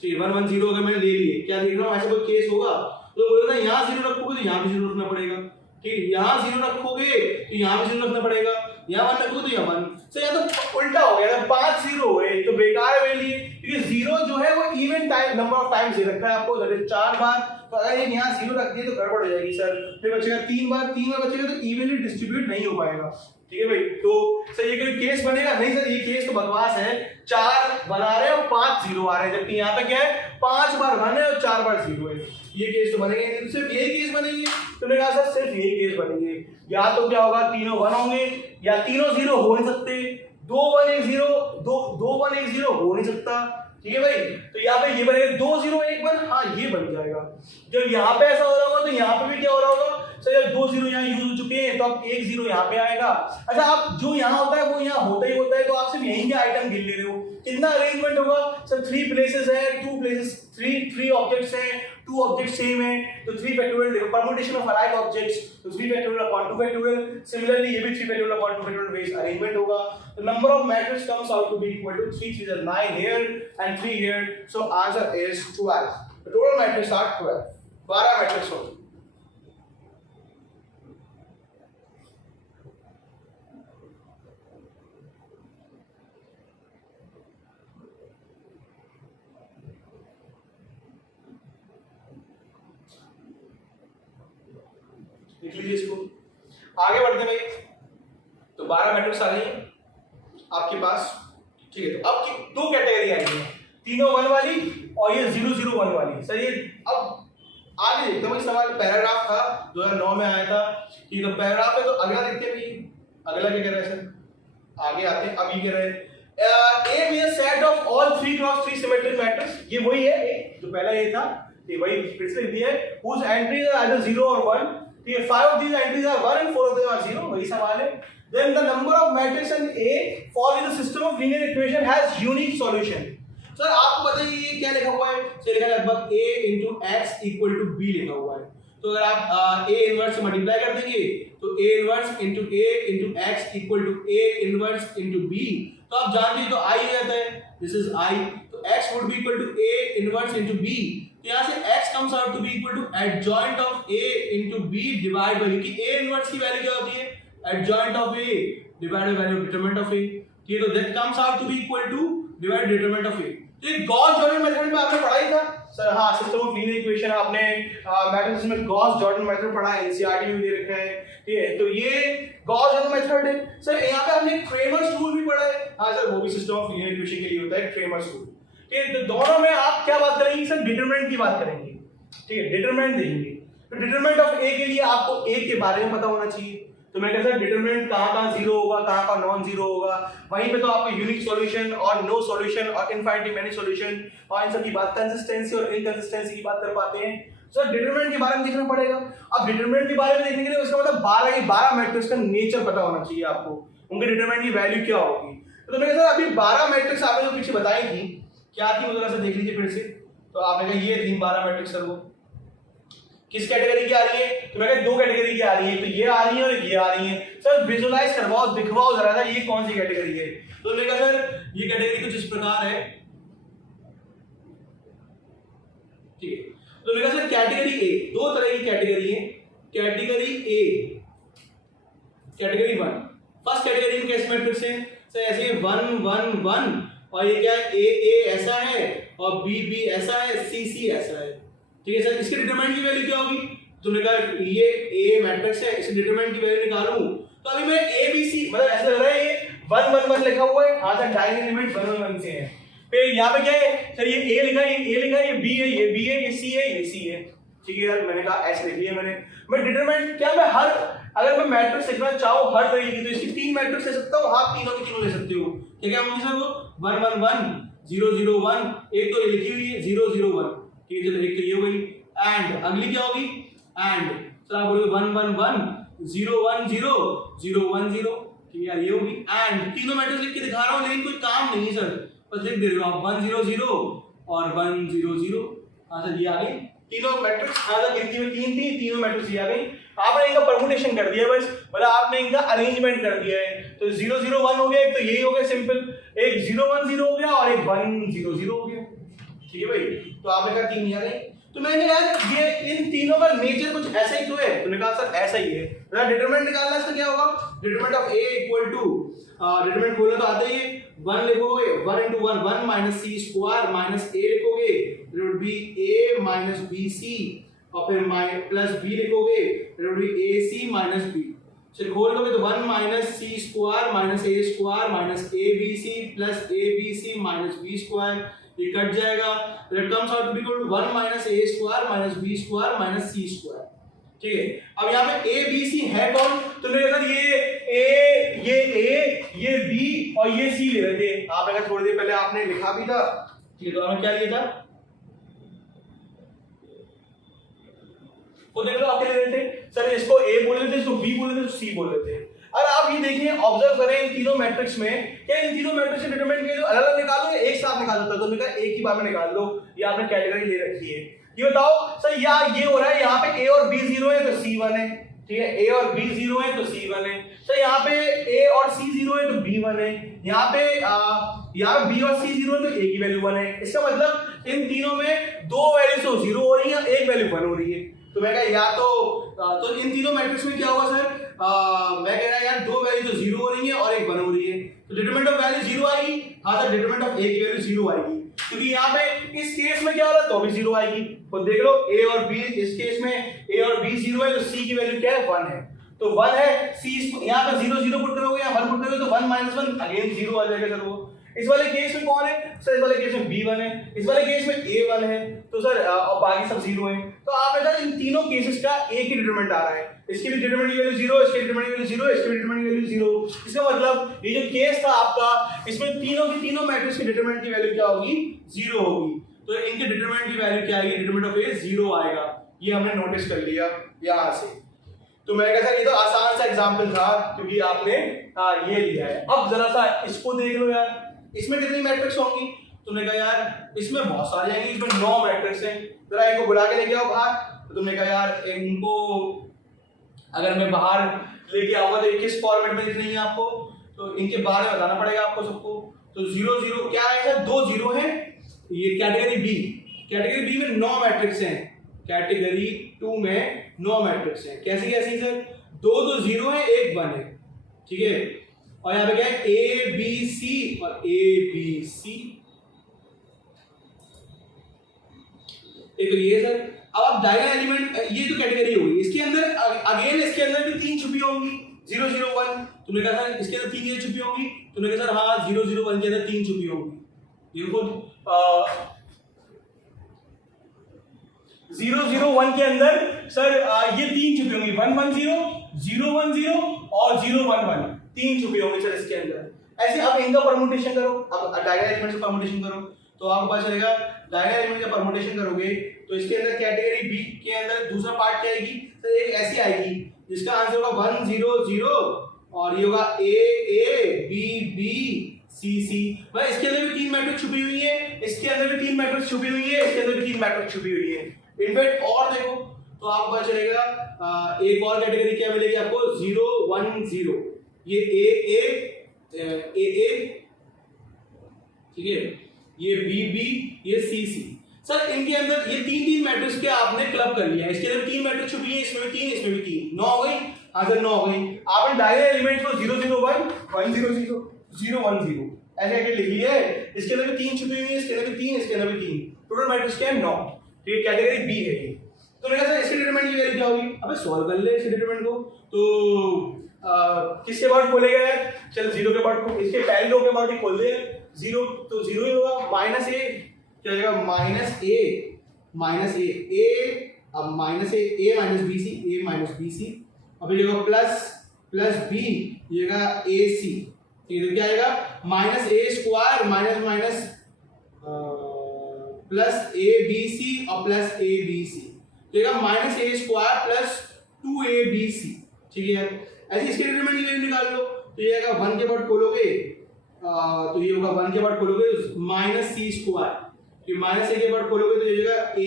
ठीक है, 1 1 0 अगर मैंने ले लिए, क्या देख रहा हूँ ऐसा कोई केस होगा? तो बोल रहा है यहाँ 0 रखोगे तो यहाँ भी 0 रखना पड़ेगा। ठीक, यहाँ 0 रखोगे तो यहाँ भी 0 रखना पड़ेगा, यहाँ 1 रखोगे तो यहाँ 1। सो यहाँ तो उल्टा हो गया, 5 0 है तो बेकार है मेरे लिए, क्योंकि 0 जो है वो even time number of times they रखा है आपको, 4 बार। तो अगर ये यहाँ 0 रख दिए तो गड़बड़ हो जाएगी सर। फिर बचेगा 3 बार, 3 बार बचेगा तो इवनली डिस्ट्रीब्यूट नहीं हो पाएगा। ठीक है भाई, तो सर ये कोई केस बनेगा? नहीं सर ये केस तो बकवास है। 4 बना रहे हैं और 5 0 आ रहे हैं, जबकि यहाँ पे क्या है 5 बार 1 है और 4 बार 0 है। ये केस तो बनेंगे नहीं, सिर्फ यही केस बनेंगे। तुमने कहा सर सिर्फ यही केस बनेंगे, या तो क्या होगा तीनों 1 होंगे या तीनों 0 हो नहीं सकते, 2 1 1 0 2 1 1 0 हो नहीं सकता। ठीक है भाई, तो यहाँ पे ये बनेगा 2 0 1 1, हाँ ये बन जाएगा। जब यहाँ पे ऐसा हो रहा होगा तो यहाँ पे भी क्या हो रहा होगा? सर जब 2 0 यहाँ यूज हो चुके हैं तो अब 1 0 यहाँ पे आएगा। अच्छा, आप जो यहाँ होता है वो यहाँ होता ही होता है, तो आप सिर्फ यहीं के आइटम गिन ले रहे हो। कितना अरेंजमेंट होगा? सर 3 प्लेसेस है, 2 प्लेसेस, 3 ऑब्जेक्ट्स हैं, 2 ऑब्जेक्ट सेम है, तो 3 factorial permutation of alike objects, तो 3 फैक्टोरियल अपॉन 2 फैक्टोरियल। सिमिलरली ये भी 3 factorial upon 2 factorial base arrangement होगा। The number of matrices comes out to be equal to 3 3s are 9 here and 3 here, so answer is 12. The total matrices are 12. 12 matrices होंगे। लिख लीजिए इसको, आगे बढ़ते भाई। तो 12 मैट्रिक्स आ गई आपके पास। ठीक है, तो अब दो कैटेगरी आएंगी, तीनों 1 वाली और ये 0 0 1 वाली। सर ये अब आगे देखते हैं, सवाल पैराग्राफ था 2009 में आया था, ये तो पैराग्राफ है। तो अगला देखते हैं भाई, अगला क्या कह रहा है सर, आगे आते हैं। अब ये कह रहे हैं A be a set of all 3x3 symmetric matrix, ये वही है A, जो पहला ये था, ये वही फिर से लिख दिया है, whose entries are either 0 or 1, तो ये 5 of these entries are 1 and 4 of them are 0, वही सवाल है। Then the number of matrix in A following the system of linear equation has unique solution। Sir आपको बताइए ये क्या लिखा हुआ है, सर लिखा है लगभग A into x equal to B लिखा हुआ है। तो अगर आप A इनवर्स से मल्टीप्लाई कर देंगे तो A inverse into A into x equal to A inverse into B, तो आप जानते हैं तो I हो जाता है, दिस इज I, तो x would be equal to A inverse into B, तो यहाँ से x comes out to be equal to adjoint of A into B divided by, क्योंकि A इनवर्स की वैल्यू क्या होती है, adjoint of A divided by value determinant of A, ठीक है, तो that comes out to be equal to divided determinant of A। तो ये गॉस जॉर्डन मेथड में आपने पढ़ा ही था सर, हाँ सिस्टम ऑफ लीनियर इक्वेशन आपने मैथमेटिक्स में गॉस जॉर्डन मेथड पढ़ा है, एनसीईआरटी में भी दे रखा है, ठीक है, तो ये गॉस जॉर्डन मेथड है। सर यहाँ पे आपने क्रेमर्स रूल भी पढ़ा है, हाँ सर वो भी सिस्टम ऑफ लीनियर इक्वेशन के लिए होता है क्रेमर्स रूल, ठीक है। तो दोनों में आप क्या बात करेंगे सर, डिटरमिनेंट की बात करेंगे, ठीक है, डिटरमिनेंट देंगे। तो डिटरमिनेंट ऑफ ए के लिए आपको ए के बारे में पता होना चाहिए, तो मैं कहता हूं डिटरमिनेंट कहां-कहां जीरो होगा, कहां-कहां नॉन जीरो होगा, वहीं पे तो आपको यूनिक सॉल्यूशन और नो सॉल्यूशन और इनफाइनाइटली मेनी सॉल्यूशन और इन सब की बात, कंसिस्टेंसी और इनकंसिस्टेंसी की बात कर पाते हैं। सर डिटरमिनेंट के बारे में देखना पड़ेगा। अब डिटरमिनेंट के बारे में देखने के लिए उसका मतलब 12 के 12 मैट्रिक्स का नेचर पता होना चाहिए आपको, उनके डिटरमिनेंट की वैल्यू क्या होगी। तो मैं कहता हूं अभी 12 मैट्रिक्स आपने जो पीछे बताई थी क्या थी, जरा सा देख लीजिए फिर से। तो आपने कहा ये थी 12 मैट्रिक्स सर, वो किस कैटेगरी की आ रही है, तो मैं कहता दो कैटेगरी की आ रही है, तो ये आ रही है और ये आ रही है। सर विजुलाइज करवाओ, दिखवाओ जरा सा ये कौन सी कैटेगरी है। तो मैंने कहा सर ये कैटेगरी कुछ इस प्रकार है, ठीक है। तो मैंने कहा सर कैटेगरी ए, दो तरह की कैटेगरी है, category A, category 1। First category में कैसे मैट्रिक्स है सर, ऐसे 1 1 1 और ये क्या है ए ऐसा है और बी ऐसा है, सी ऐसा है, ठीक है सर। इसके डिटरमिनेंट की वैल्यू क्या होगी, तुमने कहा ये ए मैट्रिक्स है, इसके डिटरमिनेंट की वैल्यू निकालूं तो अभी मैं ए बी सी, मतलब ऐसा लग रहा है ये 1 1 1 लिखा हुआ है, हां सर डायगोनल एलिमेंट 1 1 1 से है। फिर यहां पे क्या है सर, ये ए लिखा है, ये ए लिखा है, ये बी है, ये बी है, ये सी है, ये सी है, ठीक है यार। मैंने कहा ऐसे लिख लिया मैंने। मैं डिटरमिनेंट क्या, मैं हर अगर मैं मैट्रिक्स लिखना चाहूं हर तरीके की, तो इसकी 3 मैट्रिक्स ले सकता हूं, आप तीनों की तीनों ले सकते हो। क्या होंगे सर वो 1 1 1 0 0 1, एक तो लिखी हुई है 0 0 1, ठीक है, चलो एक तो ये हो गई। एंड अगली क्या होगी, एंड सर आप बोलोगे 1 1 1 0 1 0 0 1 0, ठीक है ये होगी। एंड तीनों मैट्रिक्स लिख के दिखा रहा हूं, लेकिन कोई काम नहीं सर, बस लिख दे रहे हो आप 1 0 0 और 1 0 0। हाँ सर ये आ गई तीनों मैट्रिक्स, हाँ सर गिनती में 3 थी, तीनों मैट्रिक्स ये आ गई। आपने इनका परमुटेशन कर दिया बस, मतलब आपने इनका अरेंजमेंट कर दिया है। तो 0 0 1 हो गया, एक तो यही हो गया सिंपल, एक 0 1 0 हो गया और एक 1 0 0 हो गया, ठीक है भाई। तो आपने कहा 3 आ गई। तो मैंने यार ये इन तीनों का नेचर कुछ ऐसा ही तो है, तूने कहा सर ऐसा ही है। डिटरमिनेंट निकालना है तो क्या होगा, determinant of A equal to, determinant खोलना तो आता ही है, 1 लिखोगे 1 into 1 1 minus c square minus a लिखोगे, it would be a minus bc और फिर प्लस b लिखोगे, it would be ac minus b। चलिए खोल लोगे तो 1 minus c square minus a square minus abc plus abc minus b square, ये कट जाएगा, it comes out to be equal to 1 minus a square minus b square minus c square, ठीक है। अब यहाँ पे a b c है कौन, तो मेरे साथ ये b और ये c ले रहे थे, आप अगर थोड़ी देर पहले आपने लिखा भी था, ठीक है। तो हमने क्या लिया था, वो देख लो आप क्या ले रहे थे सर, इसको a बोल रहे थे, इसको b बोल रहे थे, इसको c बोल रहे थे। और आप ये देखिए ऑब्जर्व करें इन तीनों मैट्रिक्स में, क्या इन तीनों मैट्रिक्स के डिटरमिनेंट के अलग अलग निकालो या एक साथ निकाल दो, तो मैंने कहा एक ही बार में निकाल लो, ये आपने कैटेगरी ले रखी है। ये बताओ सर ये हो रहा है, यहाँ पे a और b 0 है तो c 1 है, ठीक है, a और b 0 है तो c 1 है। सर यहाँ पे a और c 0 है तो b 1 है, यहाँ पे b और c 0 है तो a की वैल्यू 1 है। इसका मतलब इन तीनों में दो वैल्यू तो 0 हो रही है, एक वैल्यू 1 हो रही है। तो मैं कहा या तो इन तीनों मैट्रिक्स में क्या होगा सर, मैं कह रहा यार दो वैल्यू तो 0 हो रही है और एक 1 हो रही है, तो डिटरमिनेंट ऑफ वैल्यू 0 आएगी। हाँ सर डिटरमिनेंट ऑफ a की वैल्यू 0 आएगी, क्योंकि यहाँ पे इस केस में क्या हो रहा है तो भी 0 आएगी। तो देख लो a और b, इस केस में a और b 0 है तो c की वैल्यू क्या है 1 है, तो 1 है, c यहाँ पे 0 0 पुट करोगे या 1 पुट करोगे तो 1 - 1 अगेन 0 आ जाएगा सर वो। इस वाले केस में कौन है सर? इस वाले केस में B1 है, इस वाले केस में A1 है, तो सर और बाकी सब 0 है। तो आप बेटा इन तीनों केसेस का एक ही डिटरमिनेंट आ रहा है, इसकी भी डिटरमिनेंट की वैल्यू 0, इसकी डिटरमिनेंट की वैल्यू 0, इसकी भी डिटरमिनेंट की वैल्यू 0। इसका मतलब ये जो केस था आपका, इसमें तीनों की तीनों मैट्रिक्स की डिटरमिनेंट की वैल्यू क्या होगी? 0 होगी। तो इनके डिटरमिनेंट की वैल्यू क्या आएगी? डिटरमिनेंट ऑफ A 0 आएगा। ये हमने नोटिस कर लिया यहां से। तो मैं कहता ये तो आसान सा एग्जांपल था क्योंकि आपने ये लिया है। अब जरा सा इसको देख लो यार, इसमें कितनी मैट्रिक्स होंगी? तुमने कहा यार इसमें बहुत सारे आएंगे, इसमें 9 मैट्रिक्स हैं, जरा इनको बुला के लेके आओ बाहर। तो तुमने कहा यार इनको अगर मैं बाहर लेके आऊंगा तो किस फॉर्मेट में लिखनी है आपको, तो इनके बारे में बताना पड़ेगा आपको सबको। तो 0 0 क्या है सर? 2 0 है। ये कैटेगरी बी, कैटेगरी बी में 9 मैट्रिक्स हैं, कैटेगरी 2 में 9 मैट्रिक्स हैं। कैसी कैसी सर? 2 2 0 है, 1 1 है, ठीक है। और यहाँ पे क्या है? A B C और A B C, एक तो ये सर। अब आप डायगोनल एलिमेंट, ये तो कैटेगरी होगी, इसके अंदर अगेन इसके अंदर भी 3 छुपी होंगी, 0 0 1। तुमने कहा सर इसके अंदर 3 ये छुपी होंगी, तुमने कहा सर हाँ 0 0 1 के अंदर 3 छुपी होंगी। ये खुद 0 0 1 के अंदर सर ये 3 छुपी होंगी, 1 1 0 0 1 0 और 0 1 1, 3 छुपी होंगी सर इसके अंदर। ऐसे अब इनका परमुटेशन करो, अब डायगोनल एलिमेंट से परमुटेशन करो तो आपको पता चलेगा। डायगोनल एलिमेंट का परमुटेशन करोगे तो इसके अंदर कैटेगरी बी के अंदर दूसरा पार्ट क्या आएगी सर? एक ऐसी आएगी जिसका आंसर होगा 1 0 0 और ये होगा A A B B C C। भाई इसके अंदर भी 3 मैट्रिक्स छुपी हुई है, इसके अंदर भी 3 मैट्रिक्स छुपी हुई है, इसके अंदर भी 3 मैट्रिक्स छुपी हुई है। इनफैक्ट और देखो तो आपको पता चलेगा एक और कैटेगरी क्या मिलेगी आपको? 0 1 0, ये A ठीक है, ये B B, ये C C। सर इनके अंदर ये 3 मैट्रिक्स के आपने क्लब कर लिया है, इसके अंदर 3 मैट्रिक्स छुपी है, इसमें भी 3, इसमें भी 3, 9 हो गई। आंसर 9 हो गई। आपने डायगोनल एलिमेंट्स को 0 0 1 1 0 0 0 1 0 ऐसे करके लिख लिया है। इसके अंदर भी 3 छुपी हुई है, इसके अंदर भी 3, इसके अंदर भी 3, टोटल मैट्रिक्स क्या है? 9। तो ये कैटेगरी बी है ये। तो मैंने कहा सर इसके डिटरमिनेंट की वैल्यू क्या होगी? अबे सॉल्व कर ले इसके डिटरमिनेंट को। तो किसके बाद खोलेगा यार? चल 0 के बाद, इसके पहले रो के बाद ही खोल दे। 0 तो 0 ही होगा, माइनस ए क्या हो जाएगा? माइनस ए अब माइनस ए माइनस बी सी, ए माइनस बी सी, और फिर होगा प्लस बी, ये होगा ए सी। तो क्या आएगा? Minus a square minus minus plus a b c और प्लस ए बी सी, तो minus a square plus 2abc, ठीक है। ऐसे इसके डिटरमिनेंट की वैल्यू निकाल लो। तो ये आएगा 1 के बाद खोलोगे तो ये होगा 1 के बाद खोलोगे माइनस सी स्क्वायर, फिर माइनस ए के बाद खोलोगे तो ये जाएगा a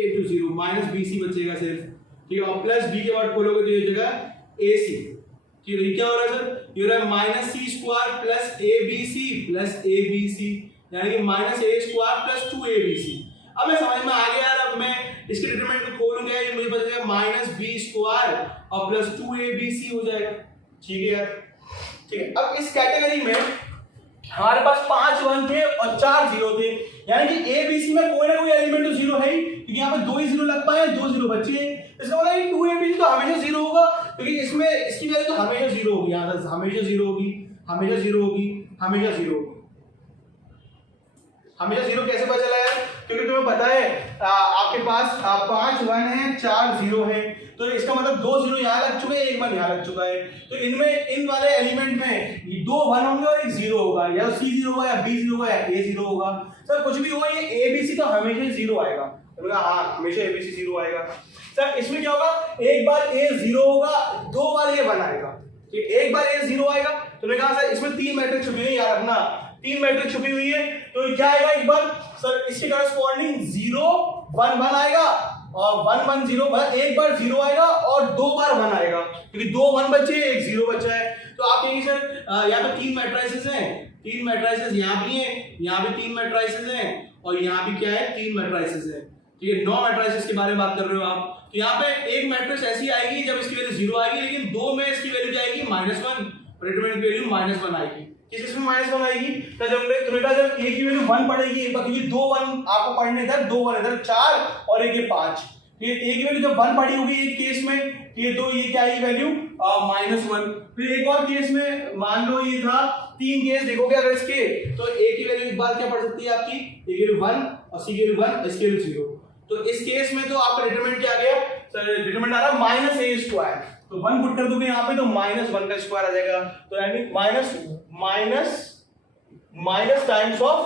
into 0 minus b c बचेगा सिर्फ, ठीक है। और प्लस बी के बाद खोलोगे तो ये जाएगा ए सी, ठीक है। क्या हो रहा है सर? ये हो रहा है minus c square plus a b c plus a b c, यानी कि minus a square plus 2abc। अब मैं समझ में आ गया यार, अब मैं इसके डिटरमिनेंट को खोलूंगा, ये मुझे पता चलेगा माइनस बी स्क्वायर और प्लस 2abc हो जाएगा, ठीक है यार, ठीक है। अब इस कैटेगरी में हमारे पास 5 1 थे और 4 0 थे, यानी कि abc में कोई ना कोई एलिमेंट तो 0 है ही, क्योंकि यहाँ पे 2 ही 0 लग पाए, 2 0 बचे हैं। इसका मतलब है 2abc तो हमेशा 0 होगा, क्योंकि इसमें इसकी वैल्यू तो हमेशा 0 होगी, यहाँ हमेशा 0 होगी, हमेशा 0 होगी, हमेशा 0 होगी। हमेशा 0 कैसे पता चला यार? क्योंकि तुम्हें पता है आपके पास 5 1 है 4 0 है, तो इसका मतलब 2 0 यहाँ लग चुके हैं, 1 1 यहाँ लग चुका है। तो इनमें इन वाले एलिमेंट में 2 1 होंगे और 1 0 होगा, या C 0 होगा या B 0 होगा या A 0 होगा। सर कुछ भी होगा, ये ABC तो हमेशा 0 आएगा। तो हाँ, हमेशा ABC 0 आएगा। सर इसमें क्या होगा? एक बार A 0 होगा, 2 बार ये 1 आएगा, ठीक। एक बार A 0 आएगा, तो मैंने कहा सर इसमें 3 मैट्रिक्स छुपी हुई है, याद रखना 3 मैट्रिक्स छुपी हुई है। तो क्या आएगा? एक बार सर इसके कॉरेस्पॉन्डिंग 0 1 1 आएगा और 1 1 0, मतलब एक बार 0 आएगा और 2 बार 1 आएगा, क्योंकि 2 1 बचे, 1 0 बचा है। तो आप कहेंगे सर यहाँ पे 3 मैट्रिसेस हैं, 3 मैट्रिसेस यहाँ भी हैं, यहाँ भी 3 मैट्रिसेस हैं और यहाँ भी क्या है? 3 मैट्रिसेस है, ठीक है। 9 मैट्रिसेस के बारे में बात कर रहे हो आप। तो यहाँ पे एक मैट्रिक्स ऐसी आएगी जब इसकी वैल्यू 0 आएगी, लेकिन 2 में इसकी वैल्यू क्या आएगी? -1, और डिटरमिनेंट की वैल्यू -1 आएगी। किसमें -1 आएगी? तो जब A की वैल्यू 1 पड़ेगी, क्योंकि 2 1 आपको पढ़ने इधर 2 1 इधर 4 और एक ये 5, ठीक है, ए की वैल्यू जब 1 पड़ी होगी एक केस में, ये तो ये क्या है वैल्यू -1। फिर एक और केस में मान लो ये था, 3 केस देखोगे अगर इसके, तो ए की वैल्यू एक बार क्या पड़ सकती है आपकी, ए की वैल्यू 1 और सी की वैल्यू 1, इसकी वैल्यू 0। तो इस केस में तो आपका डिटरमिनेंट क्या आ गया सर, डिटरमिनेंट आ रहा -a², तो 1 पुट कर दोगे यहाँ पे तो -1 का स्क्वायर आ जाएगा, तो यानी माइनस टाइम्स ऑफ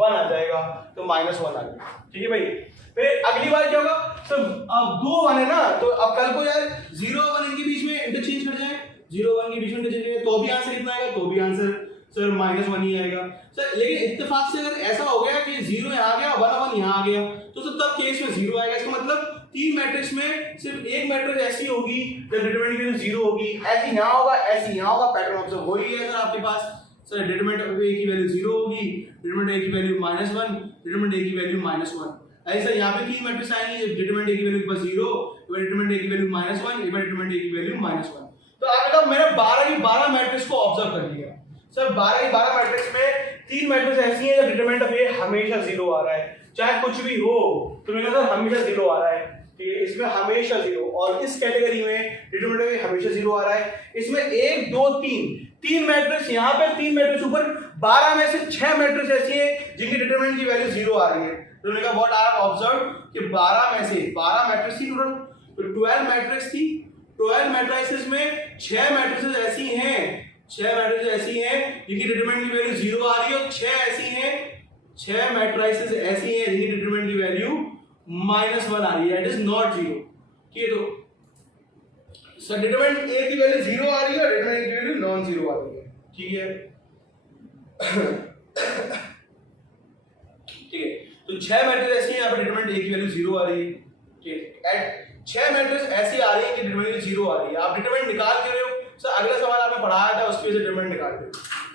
1 आ जाएगा, तो -1 आ गया। ठीक है भाई, फिर अगली बार क्या होगा सर, अब 2 1 है ना, तो अब कल को यार 0 और 1 इनके बीच में इंटरचेंज कर जाए, 0 1 के बीच में इंटरचेंज करें तो भी आंसर कितना आएगा, तो भी आंसर सर -1 ही आएगा सर। लेकिन इत्तेफाक से अगर ऐसा हो गया कि 0 यहाँ आ गया, 1 यहाँ आ गया, तो सर तब केस में 0 आएगा। इसका मतलब 3 मैट्रिक्स में सिर्फ एक मैट्रिक्स ऐसी होगी जब डिटरमिनेंट की वैल्यू 0 होगी, ऐसी यहाँ होगा, ऐसी यहाँ होगा, पैटर्न ऑब्जर्व हो रही है सर आपके पास। सर डिटरमिनेंट ऑफ a की वैल्यू 0 होगी, डिटरमिनेंट a की वैल्यू -1, डिटरमिनेंट a की वैल्यू -1। ऐसे यहाँ पे 3 मैट्रिक्स आएंगे, डिटरमिनेंट a की वैल्यू बस 0, डिटरमिनेंट a की वैल्यू -1, डिटरमिनेंट a की वैल्यू -1। तो आपने कहा मैंने 12 की 12 मैट्रिक्स को ऑब्जर्व कर लिया सर। 12 की 12 मैट्रिक्स में 3 मैट्रिक्स ऐसी हैं जब डिटरमिनेंट ऑफ a हमेशा 0 आ रहा है, चाहे कुछ भी हो, तो मैंने कहा हमेशा 0 आ रहा है, ठीक है, इसमें हमेशा 0। और इस कैटेगरी में डिटरमिनेंट ऑफ a हमेशा 0 आ रहा है, इसमें 1 2 3 मैट्रिक्स यहाँ पे, 3 मैट्रिक्स ऊपर, 12 में से 6 मैट्रिक्स ऐसी हैं जिनकी डिटरमिनेंट की वैल्यू 0 आ रही है। तो उन्होंने कहा व्हाट आई हैव ऑब्जर्व्ड कि 12 में से 12 मैट्रिक्स थी टोटल, तो 12 मैट्रिक्स थी, 12 मैट्रिसेस में 6 मैट्रिसेस ऐसी हैं, 6 मैट्रिसेस ऐसी हैं जिनकी डिटरमिनेंट की वैल्यू 0 आ रही है, और 6 ऐसी हैं, 6 मैट्रिसेस ऐसी हैं जिनकी डिटरमिनेंट की वैल्यू -1 आ रही है, इट इज नॉट 0। ठीक है, तो सर डिटरमिनेंट a की वैल्यू 0 आ रही है और डिटरमिनेंट की वैल्यू नॉन 0 आ रही है। ठीक है, ठीक है, तो 6 मैट्रिक्स ऐसी हैं यहाँ पे डिटरमिनेंट a की वैल्यू 0 आ रही है। ठीक है, 6 मैट्रिक्स ऐसी आ रही है कि डिटरमिनेंट 0 आ रही है, आप डिटरमिनेंट निकाल के रहे हो सर। अगला सवाल आपने पढ़ाया था उसके से डिटरमिनेंट निकाल के,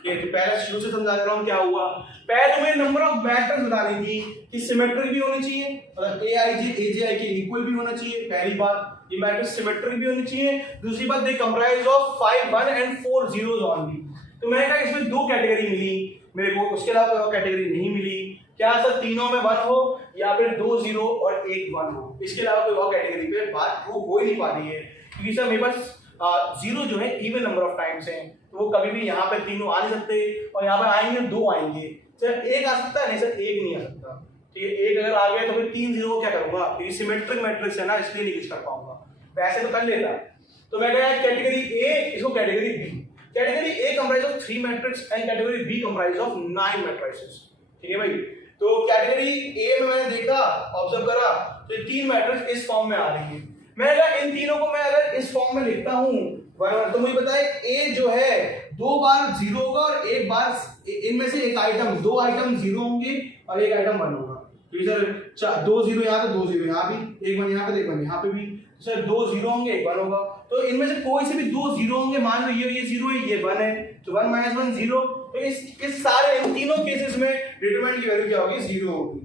ठीक है, तो पहले शुरू से समझा रहा हूं क्या हुआ। पहले तुम्हें नंबर ऑफ मैट्रिक्स बतानी थी कि सिमेट्रिक भी होनी चाहिए, मतलब aij aj के इक्वल भी होना चाहिए, पहली बात ये मैट्रिक्स सिमेट्रिक भी होनी चाहिए, दूसरी बात they comprise of 5 1 and 4 zeros only. तो मैंने कहा इसमें 2 कैटेगरी मिली मेरे को, उसके अलावा कोई कैटेगरी नहीं मिली। क्या सर तीनों में 1 हो या फिर 2 0 और 1 1 हो, इसके अलावा कोई और कैटेगरी पे बात ट्रू हो ही नहीं पा रही है, क्योंकि सर मेरे पास 0 जो है इवन नंबर ऑफ टाइम्स हैं, तो वो कभी भी यहाँ पे तीनों आ नहीं सकते, और यहाँ पर आएंगे 2 आएंगे सर। 1 आ सकता है नहीं सर, 1 नहीं आ सकता। ठीक है, 1 अगर आ गया तो फिर 3 0 को क्या करूंगा, क्योंकि सिमेट्रिक मैट्रिक्स है ना, इसलिए नहीं कुछ कर पाऊंगा, वैसे तो कर लेता। तो मैं कहा कैटेगरी A, इसको category B। Category A comprise of 3 matrix and category B comprise of 9 matrices. ठीक है भाई, तो कैटेगरी A में मैंने देखा, ऑब्जर्व करा, तो 3 मैट्रिक्स इस फॉर्म में आ रही है। मैंने कहा इन तीनों को मैं अगर इस फॉर्म में लिखता हूं, तो मुझे बताए A जो है 2 बार 0 होगा और 1 बार, इनमें से एक आइटम, 2 आइटम 0 होंगे और 1 आइटम 1 होगा। तो सर 2 0 यहाँ, तो 2 0 यहाँ भी, 1 1 यहाँ पे, 1 1 यहाँ पे भी, सर 2 0 होंगे, 1 1 होगा। तो इनमें से कोई से भी 2 0 होंगे, मान लो ये 0 है, ये 1 है, तो 1 - 1 0। तो इस सारे इन तीनों केसेस में डिटरमिनेंट की वैल्यू क्या होगी, 0 होगी।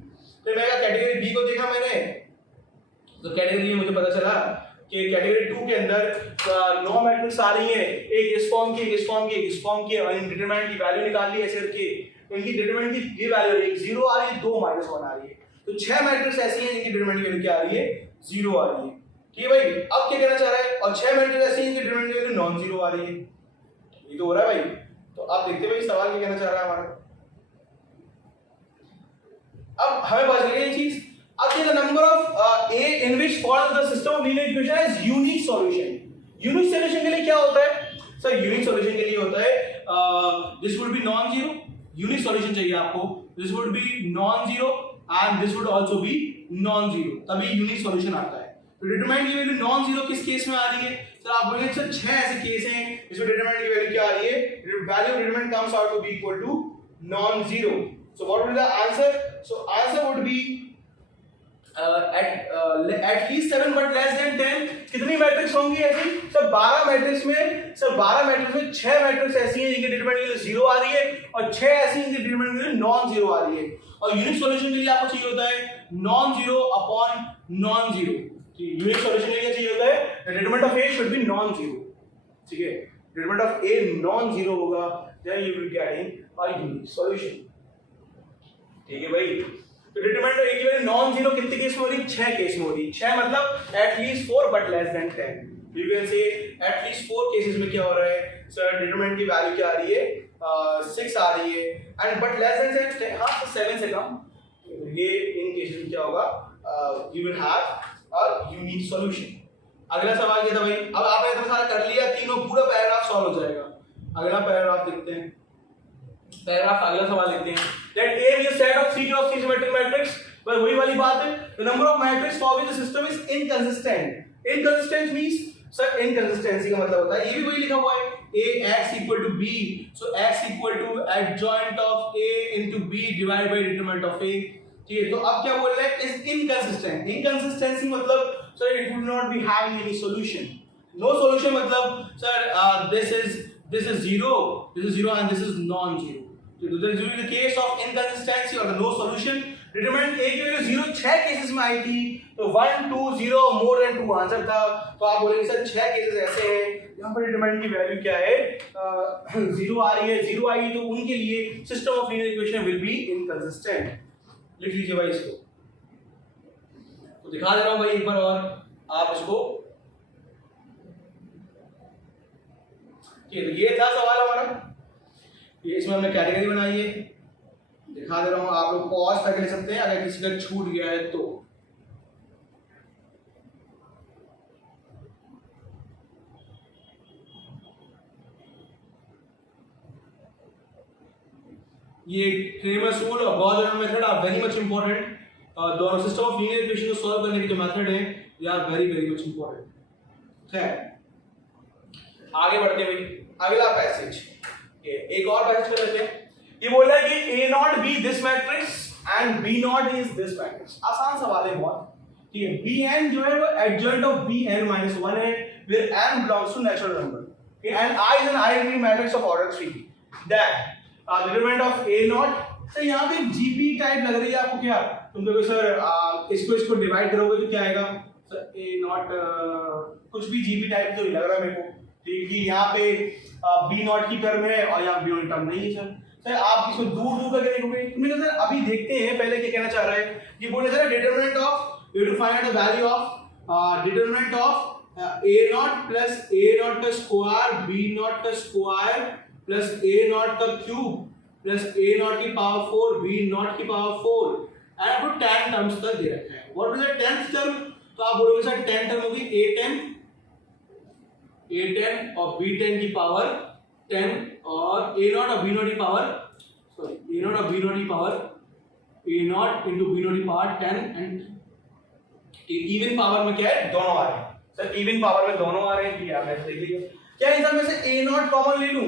तो मैं कैटेगरी बी को देखा मैंने, तो कैटेगरी में मुझे पता चला कि कैटेगरी 2 के अंदर 9 मैट्रिक्स आ रही हैं, एक इस फॉर्म की, एक इस फॉर्म की, एक इस फॉर्म की, और इन डिटरमिनेंट की वैल्यू निकाल ली ऐसे करके। तो इनकी डिटरमिनेंट की ये वैल्यू एक 0 आ रही है, 2 - 1 आ रही है। तो 6 मैट्रिक्स ऐसी हैं जिनकी डिटरमिनेंट की वैल्यू क्या आ रही है, 0 आ रही है। ठीक है भाई, अब क्या कहना चाह रहा है, और 6 मैट्रिक्स ऐसी हैं जिनकी डिटरमिनेंट की वैल्यू नॉन 0 आ रही है। ये तो हो रहा है भाई। तो आप देखते भाई सवाल क्या कहना चाह रहा है हमारा। अब हमें पता चल गई ये चीज। अब ये the number of A in which follows the system of linear equation is unique solution। Unique solution के लिए क्या होता है सर, यूनिक सॉल्यूशन के लिए होता है this would be non zero. Unique solution चाहिए आपको, this would be non zero and this would also be non zero, तभी यूनिक सॉल्यूशन आता है। तो डिटरमिनेंट की वैल्यू नॉन जीरो किस केस में आ रही है सर, आप बोलेंगे सर 6 ऐसे केस हैं जिसमें डिटरमिनेंट की वैल्यू क्या आ रही है, value determinant comes out to be equal to non zero. So what would be the answer, so answer would be at least 7 but less than 10। कितनी मैट्रिक्स होंगी ऐसी सर, 12 मैट्रिक्स में, सर 12 मैट्रिक्स में 6 मैट्रिक्स ऐसी हैं जिनकी डिटरमिनेंट की वैल्यू 0 आ रही है, और 6 ऐसी हैं जिनकी डिटरमिनेंट की वैल्यू नॉन जीरो आ रही है। और यूनिक सॉल्यूशन के लिए आपको चाहिए होता है non zero upon non zero. Unique solution के लिए चाहिए होता है determinant of A should be non zero. ठीक है, determinant of A non zero होगा, then you will getting a unique solution. ठीक है भाई, तो डिटरमिनेंट ऑफ ए की वैल्यू नॉन जीरो कितने केस में हो रही? 6 केस में हो रही। 6 मतलब at least 4 but less than 10। You can say at least 4 cases में क्या हो रहा है सर, डिटरमिनेंट की वैल्यू क्या आ रही है? 6 आ रही है एंड बट लेस देन 10, हाँ 7 से कम। ये इन केसेस में क्या होगा? You will have a unique solution. अगला सवाल क्या था भाई? अब आपने इतना सारा कर लिया, तीनों पूरा पैराग्राफ सॉल्व हो जाएगा। अगला पैराग्राफ देखते हैं। पैराग्राफ अगला सवाल देखते हैं। Let A be a set of 3 cross 3 symmetric matrix। बस वही वाली बात है। The number of matrix for which the system is inconsistent। Inconsistent means sir inconsistency का मतलब होता है, ये भी वही लिखा हुआ है A x equal to B, so x equal to adjoint of A into B divided by determinant of A। ठीक है, तो अब क्या बोल रहे हैं? is inconsistent। inconsistency मतलब sir it would not be having any solution। no solution मतलब sir this is zero and this is non-zero। So this is the case of inconsistency or the no solution। Determinant A की वैल्यू 0 6 केसेस में आई थी, तो 1 2 0 मोर देन 2 आंसर था। तो आप बोलेंगे सर 6 केसेस ऐसे हैं यहाँ पर डिटरमिनेंट की वैल्यू क्या है? 0 आ रही है, 0 आई तो उनके लिए system of linear equation will be inconsistent. लिख लीजिए भाई इसको, तो दिखा दे रहा हूं भाई एक बार और आप इसको। ये था सवाल हमारा, ये इसमें हमने कैटेगरी बनाई है, दिखा दे रहा हूं। आप लोग पॉज करके ले सकते हैं अगर किसी का छूट गया है तो। ये फेमस रूल और Gauss Jordan method are very much important. दोनों सिस्टम ऑफ लीनियर इक्वेशन को सॉल्व करने के जो मेथड है they are very much important. खैर आगे बढ़ते हैं भाई। अगला पैसेज, ये एक और पैसेज कर लेते हैं। ये बोल रहा है कि A not be this matrix and B not is this matrix. आसान सवाल है बहुत, ठीक है। Bn जो है वो एडजॉइंट ऑफ Bn-1 है, where n belongs to natural number, okay, and I is an identity matrix of order 3। Then determinant of A not, तो यहाँ पे GP टाइप लग रही है आपको क्या? तुम देखो सर इसको डिवाइड करोगे तो क्या आएगा सर? A नॉट कुछ भी GP टाइप तो नहीं लग रहा मेरे को, ठीक है। यहाँ पे B नॉट की टर्म है और यहाँ B नॉट टर्म नहीं है सर। आप इसको दूर करके देखोगे। तुमने सर अभी देखते हैं पहले क्या कहना चाह रहा है। ये बोल रहे sir determinant of, you to find out the value of determinant of A not plus A not का स्क्वायर B नॉट का स्क्वायर प्लस A नॉट का क्यूब प्लस A नॉट की पावर 4 B नॉट की पावर 4 एंड आपको 10 टर्म्स तक दे रखा है। What is the 10th term? तो आप बोलोगे सर 10 टर्म होगी A10 और B10 की पावर 10 और A नॉट और B नॉट की पावर, सॉरी A नॉट और B नॉट की power A not into B not की पावर 10 एंड इवन पावर में क्या है? दोनों आ रहे हैं सर, इवन पावर में दोनों आ रहे हैं। ठीक है, आपने देख लिया। क्या इधर में से A नॉट कॉमन ले लूं?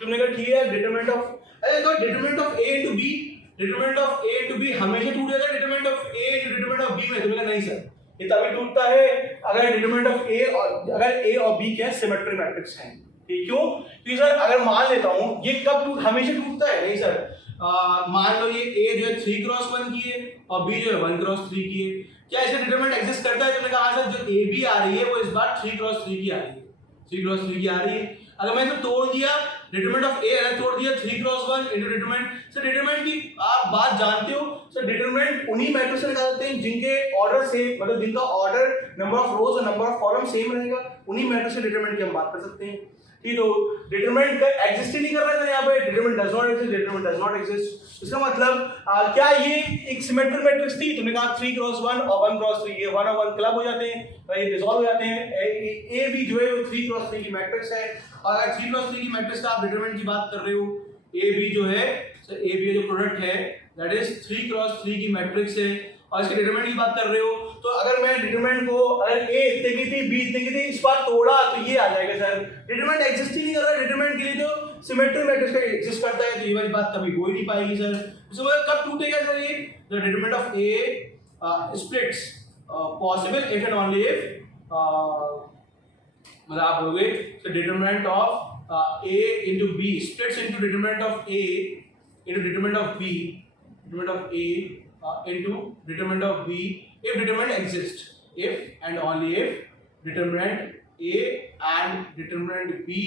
तुमने कहा ठीक है, डिटरमिनेंट ऑफ, अरे तो determinant of A into B, determinant of A into B हमेशा टूट जाता है determinant of A into determinant of B में। तुमने कहा नहीं सर, ये तभी टूटता है अगर डिटरमिनेंट ऑफ A और अगर A और B क्या सिमेट्रिक मैट्रिक्स हैं। ठीक, क्यों? क्योंकि सर अगर मान लेता हूं ये कब हमेशा टूटता है? नहीं सर, मान लो ये A जो है 3 क्रॉस 1 की है और B जो है 1 क्रॉस 3 की है, क्या इसका डिटरमिनेंट एग्जिस्ट करता है? तुमने कहा सर जो AB आ रही है वो इस बार 3 क्रॉस 3 की आ रही है, 3 क्रॉस 3 की आ रही है। अगर मैं इसको तोड़ दिया डिटरमिनेंट ऑफ A अगर तोड़ दिया 3 cross 1 into determinant, sir determinant की आप बात जानते हो सर, डिटरमिनेंट उन्हीं मैट्रिक्स से निकालते हैं जिनके ऑर्डर सेम, मतलब जिनका ऑर्डर नंबर ऑफ रोज और नंबर ऑफ कॉलम सेम रहेगा, उन्हीं मैट्रिक्स से डिटरमिनेंट की हम बात कर सकते हैं। ठीक, तो डिटरमिनेंट का एग्जिस्ट ही नहीं कर रहा है यहाँ पे, determinant does not exist, determinant does not exist. इसका मतलब क्या ये एक सिमेट्रिक मैट्रिक्स थी? तुमने कहा 3 क्रॉस 1 और 1 क्रॉस 3, ये 1 और 1 क्लब हो जाते हैं, ये डिसॉल्व हो जाते हैं। ए भी जो है वो 3 क्रॉस 3 की मैट्रिक्स है और अगर 3 क्रॉस 3 की मैट्रिक्स का आप डिटरमिनेंट की बात कर रहे हो, ए बी जो है सर, ए बी जो प्रोडक्ट है दैट इज 3 क्रॉस 3 की मैट्रिक्स है और इसके डिटरमिनेंट की बात कर रहे हो, तो अगर मैं डिटरमिनेंट को अगर A इतने की थी B इतने की थी इस बार तोड़ा तो ये आ जाएगा सर। डिटरमिनेंट एग्जिस्ट ही नहीं कर रहा, डिटरमिनेंट के लिए तो सिमेट्रिक मैट्रिक्स का एग्जिस्ट करता है, तो ये वाली बात कभी हो ही नहीं पाएगी सर। तो कब टूटेगा सर ये? The determinant of A splits possible if and only if मतलब आप बोलोगे तो determinant of A into B splits into determinant of A into determinant of B, determinant of A into determinant of B if determinant exists, if and only if determinant A and determinant B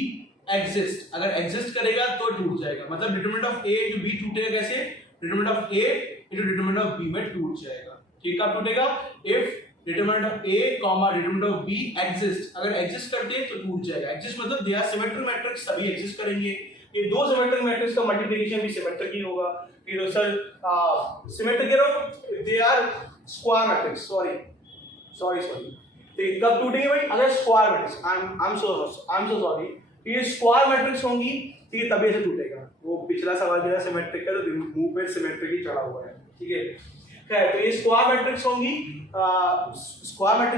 exist। अगर exist करेगा तो टूट जाएगा, मतलब determinant of A into B टूटेगा कैसे? determinant of A into determinant of B में टूट जाएगा। ठीक, कब टूटेगा? If determinant of A comma determinant of B exist, अगर एग्जिस्ट करते हैं तो टूट जाएगा। एग्जिस्ट मतलब दे आर सिमेट्रिक मैट्रिक्स, सभी एग्जिस्ट करेंगे। ये दो सिमेट्रिक मैट्रिक्स का मल्टीप्लिकेशन भी सिमेट्रिक ही होगा। फिर सर सिमेट्रिक कह रहा हूं, they are square matrix, sorry तो कब टूटेंगे भाई? अगर square matrix, I am so sorry, ये स्क्वायर मैट्रिक्स होंगी, ठीक है, तभी ऐसे टूटेगा। वो पिछला सवाल जो है सिमेट्रिक का, तो मुंह पे सिमेट्रिक ही चढ़ा हुआ है, ठीक है। खैर, तो ये स्क्वायर मैट्रिक्स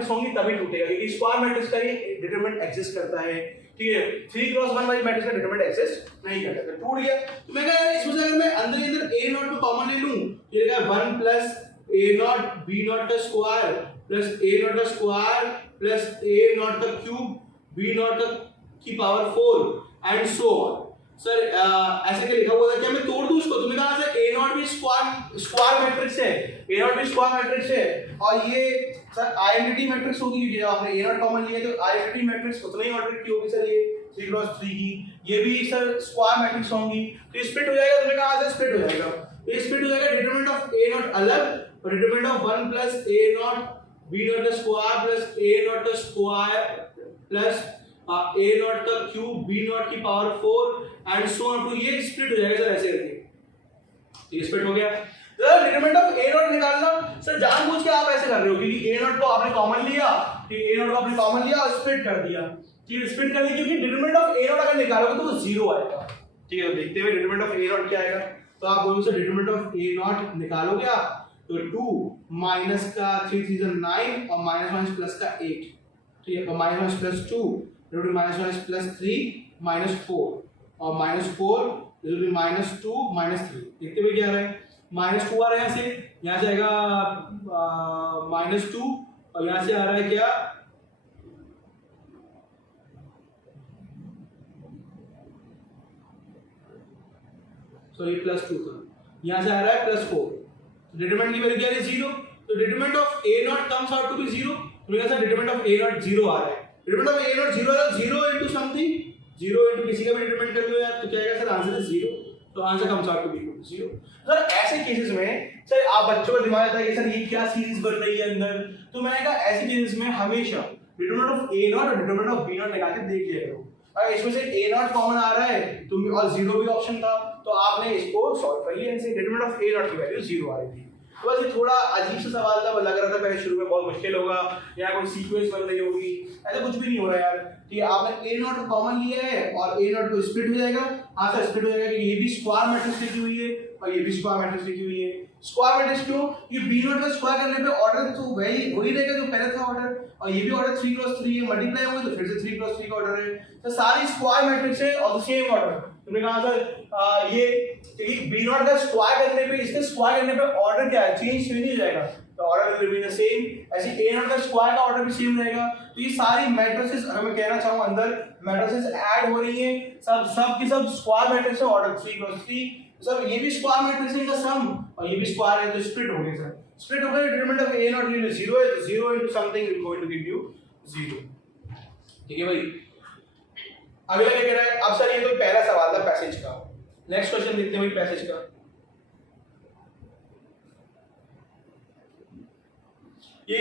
होंगी तभी टूटेगा, क्योंकि स्क्वायर मैट्रिक्स का ये डिटरमिनेंट एग्जिस्ट करता है, ठीक है। 3x1 वाली मैट्रिक्स का डिटरमिनेंट एग्जिस्ट नहीं करता, तो टूट गया। तो मैं कहा इसमें से अगर मैं अंदर a नॉट को कॉमन ले लूं, ये रहेगा 1 plus a not b not का स्क्वायर प्लस a नॉट का स्क्वायर प्लस a नॉट का क्यूब b नॉट की power 4 and so on. Sir ऐसे क्या लिखा हुआ था, क्या मैं तोड़ दूं इसको? तुम्हें कहा सर a नॉट भी स्क्वायर मैट्रिक्स है, a नॉट भी स्क्वायर मैट्रिक्स है, और ये सर आइडेंटिटी मैट्रिक्स होगी, क्योंकि जब आपने a नॉट कॉमन लिया तो आइडेंटिटी मैट्रिक्स उतना ही ऑर्डर की होगी सर, ये 3x3 की, ये भी सर स्क्वायर मैट्रिक्स होंगी, तो स्प्लिट हो जाएगा। तुम्हें कहा सर स्प्लिट हो जाएगा, ये स्प्लिट हो जाएगा। डिटरमिनेंट ऑफ a नॉट अलग और determinant of 1 plus a not b not का स्क्वायर प्लस a नॉट का स्क्वायर प्लस a नॉट का क्यूब b नॉट की power 4 and so on to, ये स्प्लिट हो जाएगा सर ऐसे करके, ये स्प्लिट हो गया। Sir determinant of a not निकालना, सर जानबूझ के आप ऐसे कर रहे हो, क्योंकि a नॉट को आपने कॉमन लिया, ठीक है, a नॉट को आपने कॉमन लिया और स्प्लिट कर दिया, ठीक है, स्प्लिट कर दिया, क्योंकि डिटरमिनेंट ऑफ a नॉट अगर निकालोगे तो वो 0 आएगा, ठीक है। देखते हुए डिटरमिनेंट ऑफ a नॉट क्या आएगा, तो आप बोलोगे sir determinant of a not निकालोगे आप, तो 2 माइनस का 3 3 9 और माइनस प्लस का 8, ठीक है, और minus plus 2 minus plus 3 minus 4 और माइनस 4 माइनस 2 माइनस 3। देखते हुए क्या आ रहा है, माइनस 2 आ रहा है, यहाँ से आएगा माइनस 2 और यहाँ से आ रहा है क्या, सॉरी प्लस 2 था, यहाँ से आ रहा है प्लस 4, डिटरमिनेंट की वैल्यू क्या है 0, तो determinant of a not comes out to be 0, तो मेरा sir determinant of a not 0 आ रहा है। डिटरमिनेंट ऑफ a नॉट 0 आ रहा है, 0 इनटू समथिंग, 0 इनटू किसी का भी डिटरमिनेंट कर लो यार, तो क्या आएगा सर, आंसर इज 0, तो answer comes out to be 0। Sir ऐसे केसेस में सर आप बच्चों को दिमाग आता है कि सर ये क्या सीरीज बन रही है अंदर, तो मैंने कहा ऐसे केसेस में हमेशा डिटरमिनेंट ऑफ a नॉट और डिटरमिनेंट ऑफ b नॉट निकाल के देख लिया करो। अगर इसमें से a नॉट कॉमन आ रहा है तो और 0 भी ऑप्शन था, तो आपने इसको सॉल्व कर लिया, इनसे डिटरमिनेंट ऑफ a नॉट की वैल्यू 0 आ रही थी। तो बस ये थोड़ा अजीब सा सवाल था, लग रहा था पहले शुरू में बहुत मुश्किल होगा या कोई सीक्वेंस बन रही होगी, ऐसा कुछ भी नहीं हो रहा यार, ठीक है। आपने a नॉट कॉमन लिया है और a नॉट को स्प्लिट हो जाएगा, हाँ सर स्प्लिट हो जाएगा, कि ये भी स्क्वायर मैट्रिक्स लिखी हुई है और ये भी स्क्वायर मैट्रिक्स लिखी हुई है। स्क्वायर मैट्रिक्स क्यों? ये b नॉट का स्क्वायर करने पे ऑर्डर तो वही रहेगा जो पहले था ऑर्डर, और ये भी ऑर्डर 3x3 है, मल्टीप्लाई होगा तो फिर से 3x3 का ऑर्डर है, तो सारी स्क्वायर मैट्रिक्स है और सेम ऑर्डर। तुमने कहा सर ये b नॉट का स्क्वायर करने पे, इसके स्क्वायर करने पे ऑर्डर क्या है, चेंज नहीं हो जाएगा, तो order will remain the same. ऐसे a नॉट का स्क्वायर का ऑर्डर भी सेम रहेगा। तो ये सारी मैट्रिसेस, अगर मैं कहना चाहूं अंदर मैट्रिसेस ऐड हो रही हैं, सब की सब स्क्वायर मैट्रिक्स है, ऑर्डर 3x3, सर ये भी स्क्वायर मैट्रिक्स है, इनका सम और ये भी स्क्वायर है, तो स्प्लिट हो गए सर, स्प्लिट हो गए। डिटरमिनेंट ऑफ a नॉट ये 0 है, तो 0 into something will going to give you 0, ठीक है भाई। अगला क्या कह रहा है, अब सर ये तो पहला सवाल था पैसेज का, नेक्स्ट क्वेश्चन देखते हैं भाई पैसेज का। ये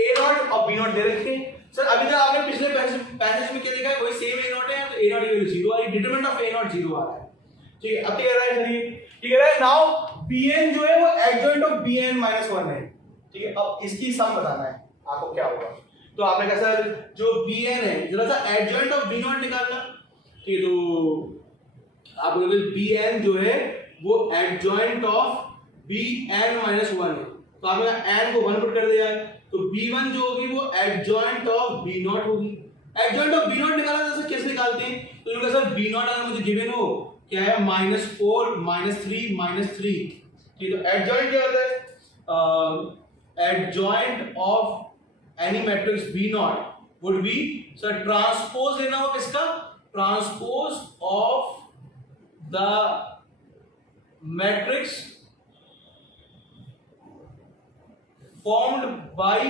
a नॉट और b नॉट दे रखे हैं सर। अभी तक आपने पिछले पैसेज में क्या देखा है, वही सेम a नॉट है, तो a नॉट की वैल्यू 0 आ रही है, डिटरमिनेंट ऑफ a नॉट 0 आ रहा है, ठीक है। अब क्या कह रहा है सर, ये कह रहा है नाउ bn जो है वो एडजॉइंट ऑफ bn - 1 है, ठीक है। अब इसकी सम बताना है आपको क्या होगा, तो आपने कहा सर जो bn है जरा सा एडजॉइंट ऑफ b नॉट निकालना, ठीक है। तो आप बोलोगे bn जो है वो एडजॉइंट ऑफ bn - 1 है, तो आपने n को 1 पुट कर दिया है, तो b1 जो होगी वो एडजॉइंट ऑफ b नॉट होगी। एडजॉइंट ऑफ b नॉट निकालना जैसे कैसे निकालते हैं, तो इन्होंने कहा सर b नॉट अगर मुझे गिवन हो क्या है -4 -3 ठीक है। तो एडजॉइंट क्या होता है, adjoint of any matrix b not would be sir transpose लेना होगा किसका, transpose of the matrix formed by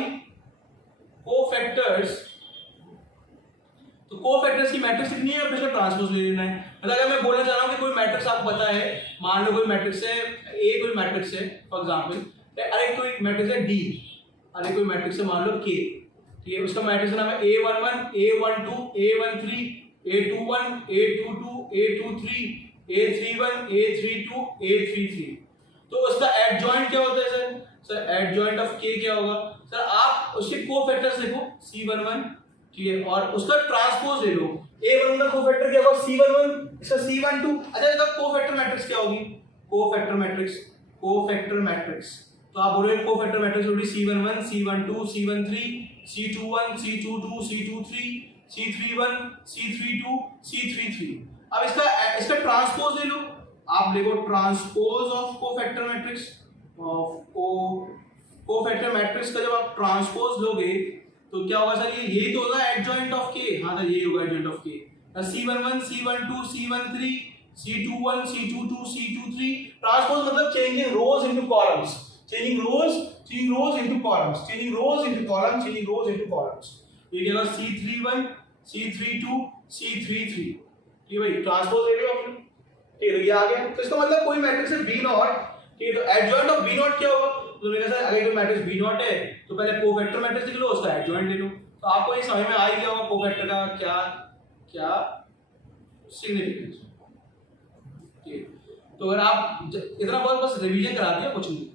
cofactors। तो कोफैक्टर्स की मैट्रिक्स लिखनी है और फिर ट्रांसपोज ले लेना है। मतलब अगर मैं बोलना चाह रहा हूं कि कोई मैट्रिक्स आपको पता है मान लो कोई मैट्रिक्स है ए, कोई मैट्रिक्स है फॉर एग्जांपल, अरे कोई मैट्रिक्स है डी, अरे कोई मैट्रिक्स है मान लो के, ठीक है, उसका मैट्रिक्स का नाम है A11, A12, A13, A21, A22, A23, A31, A32, A33। तो उसका एडजॉइंट क्या होता है सर? सर एडजॉइंट ऑफ के क्या होगा सर? आप उसके कोफैक्टर्स लिखो C11, ठीक है, और उसका ट्रांसपोज ले लो। A11 का कोफैक्टर क्या होगा? C11, इसका C12। अच्छा इसका कोफैक्टर मैट्रिक्स क्या होगी? कोफैक्टर मैट्रिक्स, कोफैक्टर मैट्रिक्स, तो आप बोलोगे कोफैक्टर मैट्रिक्स होगी C11, C12, C13, C21, C22, C23, C31, C32, C33। अब इसका ट्रांसपोज ले लो, आप देखो transpose of cofactor matrix, of cofactor matrix का जब आप ट्रांसपोज लोगे तो क्या होगा सर? ये यही तो होगा एडजॉइंट ऑफ के। हाँ सर यही होगा एडजॉइंट ऑफ के। C11, C12, C13, C21, C22, C23। Transpose मतलब चेंजिंग रोज into columns, changing rows into columns, changing rows into columns, changing rows into columns। ये क्या होगा? C31, C32, C33। ठीक है भाई, ट्रांसपोज ले लो आपने, ठीक है, तो ये आ गया। तो इसका मतलब कोई मैट्रिक्स है B0, ठीक है, तो एडजॉइंट ऑफ B0 क्या होगा? तो मैंने कहा अगर कोई मैट्रिक्स B0 है तो पहले कोफैक्टर मैट्रिक्स लिख लो, उसका एडजॉइंट ले लो। तो आपको ये समझ में आ गया होगा कोफैक्टर का क्या क्या सिग्निफिकेंस। ठीक है, तो अगर आप इतना बहुत बस रिवीजन करा दिया, कुछ नहीं।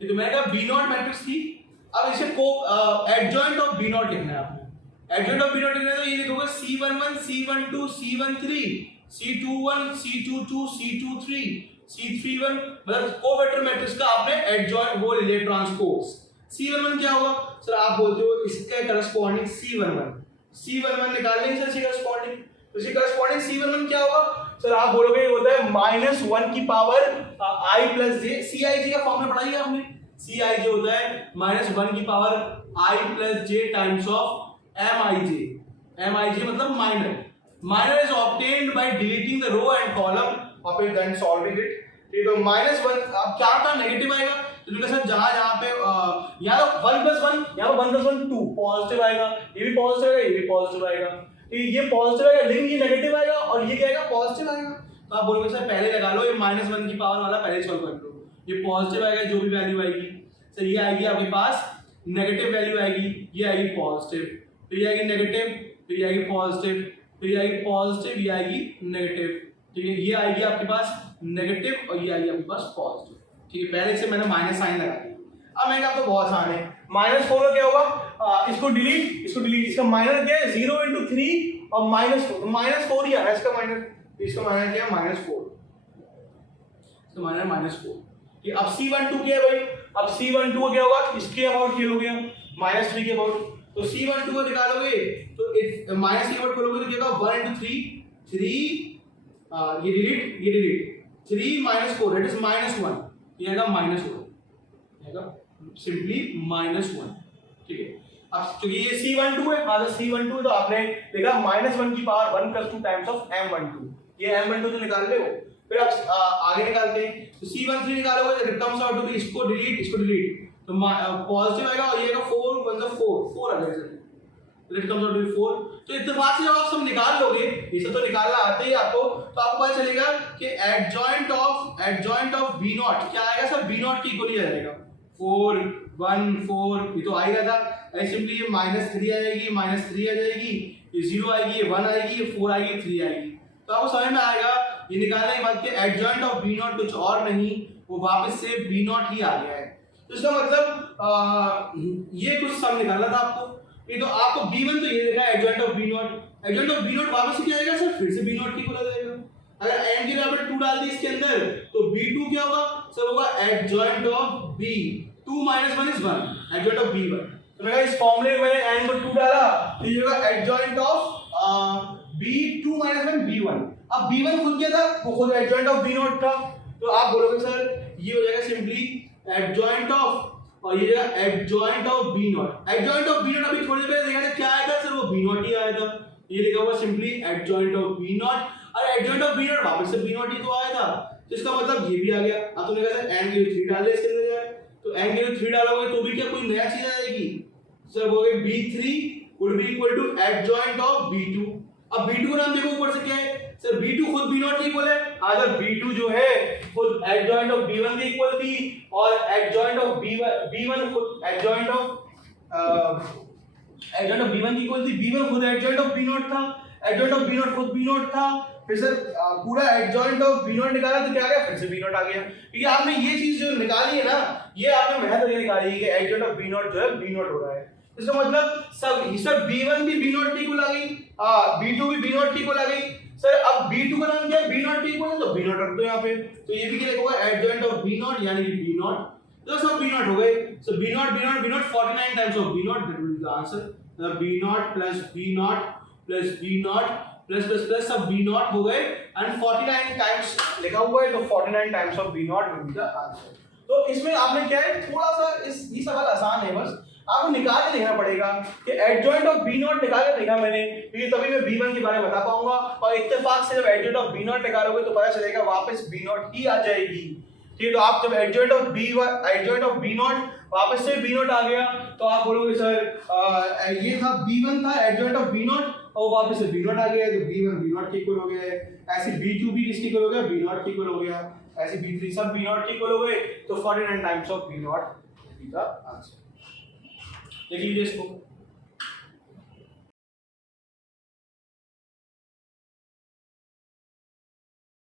तो मैंने कहा B0 मैट्रिक्स थी, अब इसे को एडजॉइंट ऑफ B0 लिखना है आपने। एडजॉइंट ऑफ B0 लिखना है तो ये लिखोगे C11, C12, C13, C21, C22, C23, C31, मतलब कोफैक्टर मैट्रिक्स का आपने एडजॉइंट वो ले लिया ट्रांसपोज। C11 क्या होगा सर? आप बोलते हो इसके करस्पॉन्डिंग C11 निकाल लेंगे सर, इसके करस्पॉन्डिंग, तो इसके करस्पॉन्डिंग C11 क्या होगा सर? आप बोलोगे होता है -1 की power I plus J. CIJ का फॉर्मूला पढ़ा है आपने? CIJ होता है -1 की power I plus J times of MIJ। MIJ मतलब minor. Minor is obtained by deleting the row and column और फिर देन सॉल्विंग इट। ठीक है, -1 अब क्या का नेगेटिव आएगा? तो देखो सर जहां पे या तो 1 + 1 या तो 1 + 1 2 पॉजिटिव आएगा, ये भी पॉजिटिव आएगा, ये भी पॉजिटिव आएगा। ये पॉजिटिव आएगा लेकिन ये नेगेटिव आएगा और ये क्या आएगा? पॉजिटिव आएगा। तो आप बोलोगे सर पहले लगा लो, ये -1 की पावर वाला पहले सॉल्व कर लो, ये पॉजिटिव आएगा, जो भी वैल्यू आएगी सर ये आएगी आपके पास नेगेटिव वैल्यू आएगी, ये आएगी पॉजिटिव, फिर ये आएगी नेगेटिव, फिर ये आएगी पॉजिटिव, फिर ये आएगी पॉजिटिव, ये आएगी नेगेटिव। ठीक है, ये आएगी आपके पास नेगेटिव और ये आएगी आपके पास पॉजिटिव। ठीक है, पहले से मैंने माइनस साइन लगा दिया। अब मैंने कहा तो बहुत आसान है, -4 का क्या होगा? इसको डिलीट, इसका माइनस क्या है? 0 × 3 और -4, तो -4 ही आ रहा है इसका माइनस, इसका माइनस क्या है? -4, इसका माइनस -4। ठीक, अब C12 क्या है भाई? अब C12 का क्या होगा? इसके अबाउट खेलोगे हम, -3 के अबाउट, तो C12 को निकालोगे तो माइनस के अबाउट खोलोगे तो क्या होगा? 1 × 3, 3 ये डिलीट 3 - 4 दैट इज -1, ये आएगा -1, आएगा सिंपली -1। ठीक है, अब क्योंकि ये C12 है, हाँ C12 तो आपने देखा -1 की पावर 1 + 2 टाइम्स ऑफ M12, ये M12 तो निकाल ले वो। फिर आप आगे निकालते हैं तो C13 निकालोगे तो it comes out to be, इसको डिलीट तो पॉजिटिव आएगा और ये आएगा 4 × 1 4 आ जाएगा, it comes out to be 4। तो इत्तेफाक से जब आप सब निकाल लोगे, ये सब तो निकालना आते ही आपको, तो आपको पता चलेगा कि एडजॉइंट ऑफ B0 क्या आएगा सर? B0 की इक्वल ही आ जाएगा 4 1 4, ये तो आएगा था, ऐसे सिंपली ये -3 आ जाएगी, -3 आ जाएगी, ये 0 आएगी, ये 1 आएगी, ये 4 आएगी, 3 आएगी। तो आपको समझ में आएगा ये निकालने के बाद कि एडजॉइंट ऑफ B0 कुछ और नहीं, वो वापस से B0 ही आ गया है। तो इसका मतलब ये कुछ सम निकालना था आपको। ये तो आपको B1 तो ये देखा है adjoint of B0, adjoint of B0 वापस से क्या आएगा सर? फिर से B0 की बोला जाएगा। अगर n की बराबर 2 डाल दी इसके अंदर तो B2 क्या होगा सर? होगा adjoint of B, 2 - 1 = 1, adjoint of B1। तो मैंने इस फॉर्मूले में मैंने n को 2 डाला तो ये होगा एडजॉइंट ऑफ B2 - 1 B1। अब B1 खुद क्या था? वो खुद एडजॉइंट ऑफ B0 था, तो आप बोलोगे सर ये हो जाएगा सिंपली एडजॉइंट ऑफ, और ये adjoint of B0। Adjoint of B0 अभी थोड़ी देर पहले देखा था क्या आया था सर? वो B0 ही आया था, ये लिखा हुआ सिंपली एडजॉइंट ऑफ B0, और एडजॉइंट ऑफ B0 वापस से B0 ही तो आया था, तो इसका मतलब ये भी आ गया। अब तुमने कहा सर n की 3 डाल दिया इसके अंदर यार, तो n की 3 डालोगे तो भी क्या कोई नया चीज आ जाएगी सर? बोलोगे B3 would be equal to adjoint of B2। अब B2 का नाम देखो ऊपर से क्या है सर, B2 खुद B0 के इक्वल है। अगर B2 जो है खुद adjoint of B1 के इक्वल थी और adjoint of B1 खुद adjoint of B1 की इक्वल थी, B1 खुद adjoint of B0 था, adjoint of B0 खुद B0 था, फिर सर पूरा adjoint of B0 निकाला तो क्या आ गया, फिर से B0 आ गया। क्योंकि आपने ये चीज जो निकाली है ना, ये आपने मेहनत करके निकाली है कि adjoint of B0 जो है B0 हो रहा है। इसका मतलब सर B1 भी B0 के इक्वल आ गई, B2 भी B0 के इक्वल आ गई। सर अब B2 का नाम क्या है, B0 के इक्वल है, तो B0 रख दो यहाँ पे। तो ये भी क्या लिखा हुआ है, adjoint of B0 यानी कि B0। तो सब B0 हो गए। So B0 49 times of B0, that will be the answer। B0 plus B0 plus B0 plus सब B0 हो गए and 49 times लिखा हुआ है, तो 49 times of B0 will be the answer। तो इसमें आपने क्या है, थोड़ा सा ये सवाल आसान है, बस आपको निकाल के देखना पड़ेगा कि एडजॉइंट ऑफ B0 निकाल के देखा मैंने, क्योंकि तभी मैं B1 के बारे में बता पाऊंगा। और इत्तेफाक से जब एडजॉइंट ऑफ B0 निकालोगे तो पता चलेगा वापस B0 ही आ जाएगी। ठीक है, तो आप जब एडजॉइंट ऑफ B0 वापस से B0 आ गया तो आप बोलोगे सर ये था B1 था एडजॉइंट ऑफ B0 और वापस से B0 आ गया, तो B1 B0 के इक्वल हो गया है। ऐसे B2 भी किसके इक्वल हो गया, B0 के इक्वल हो गया। ऐसे B3 सब B0 के इक्वल हो गए, तो 49 times of B0 is the answer. देख लीजिए इसको।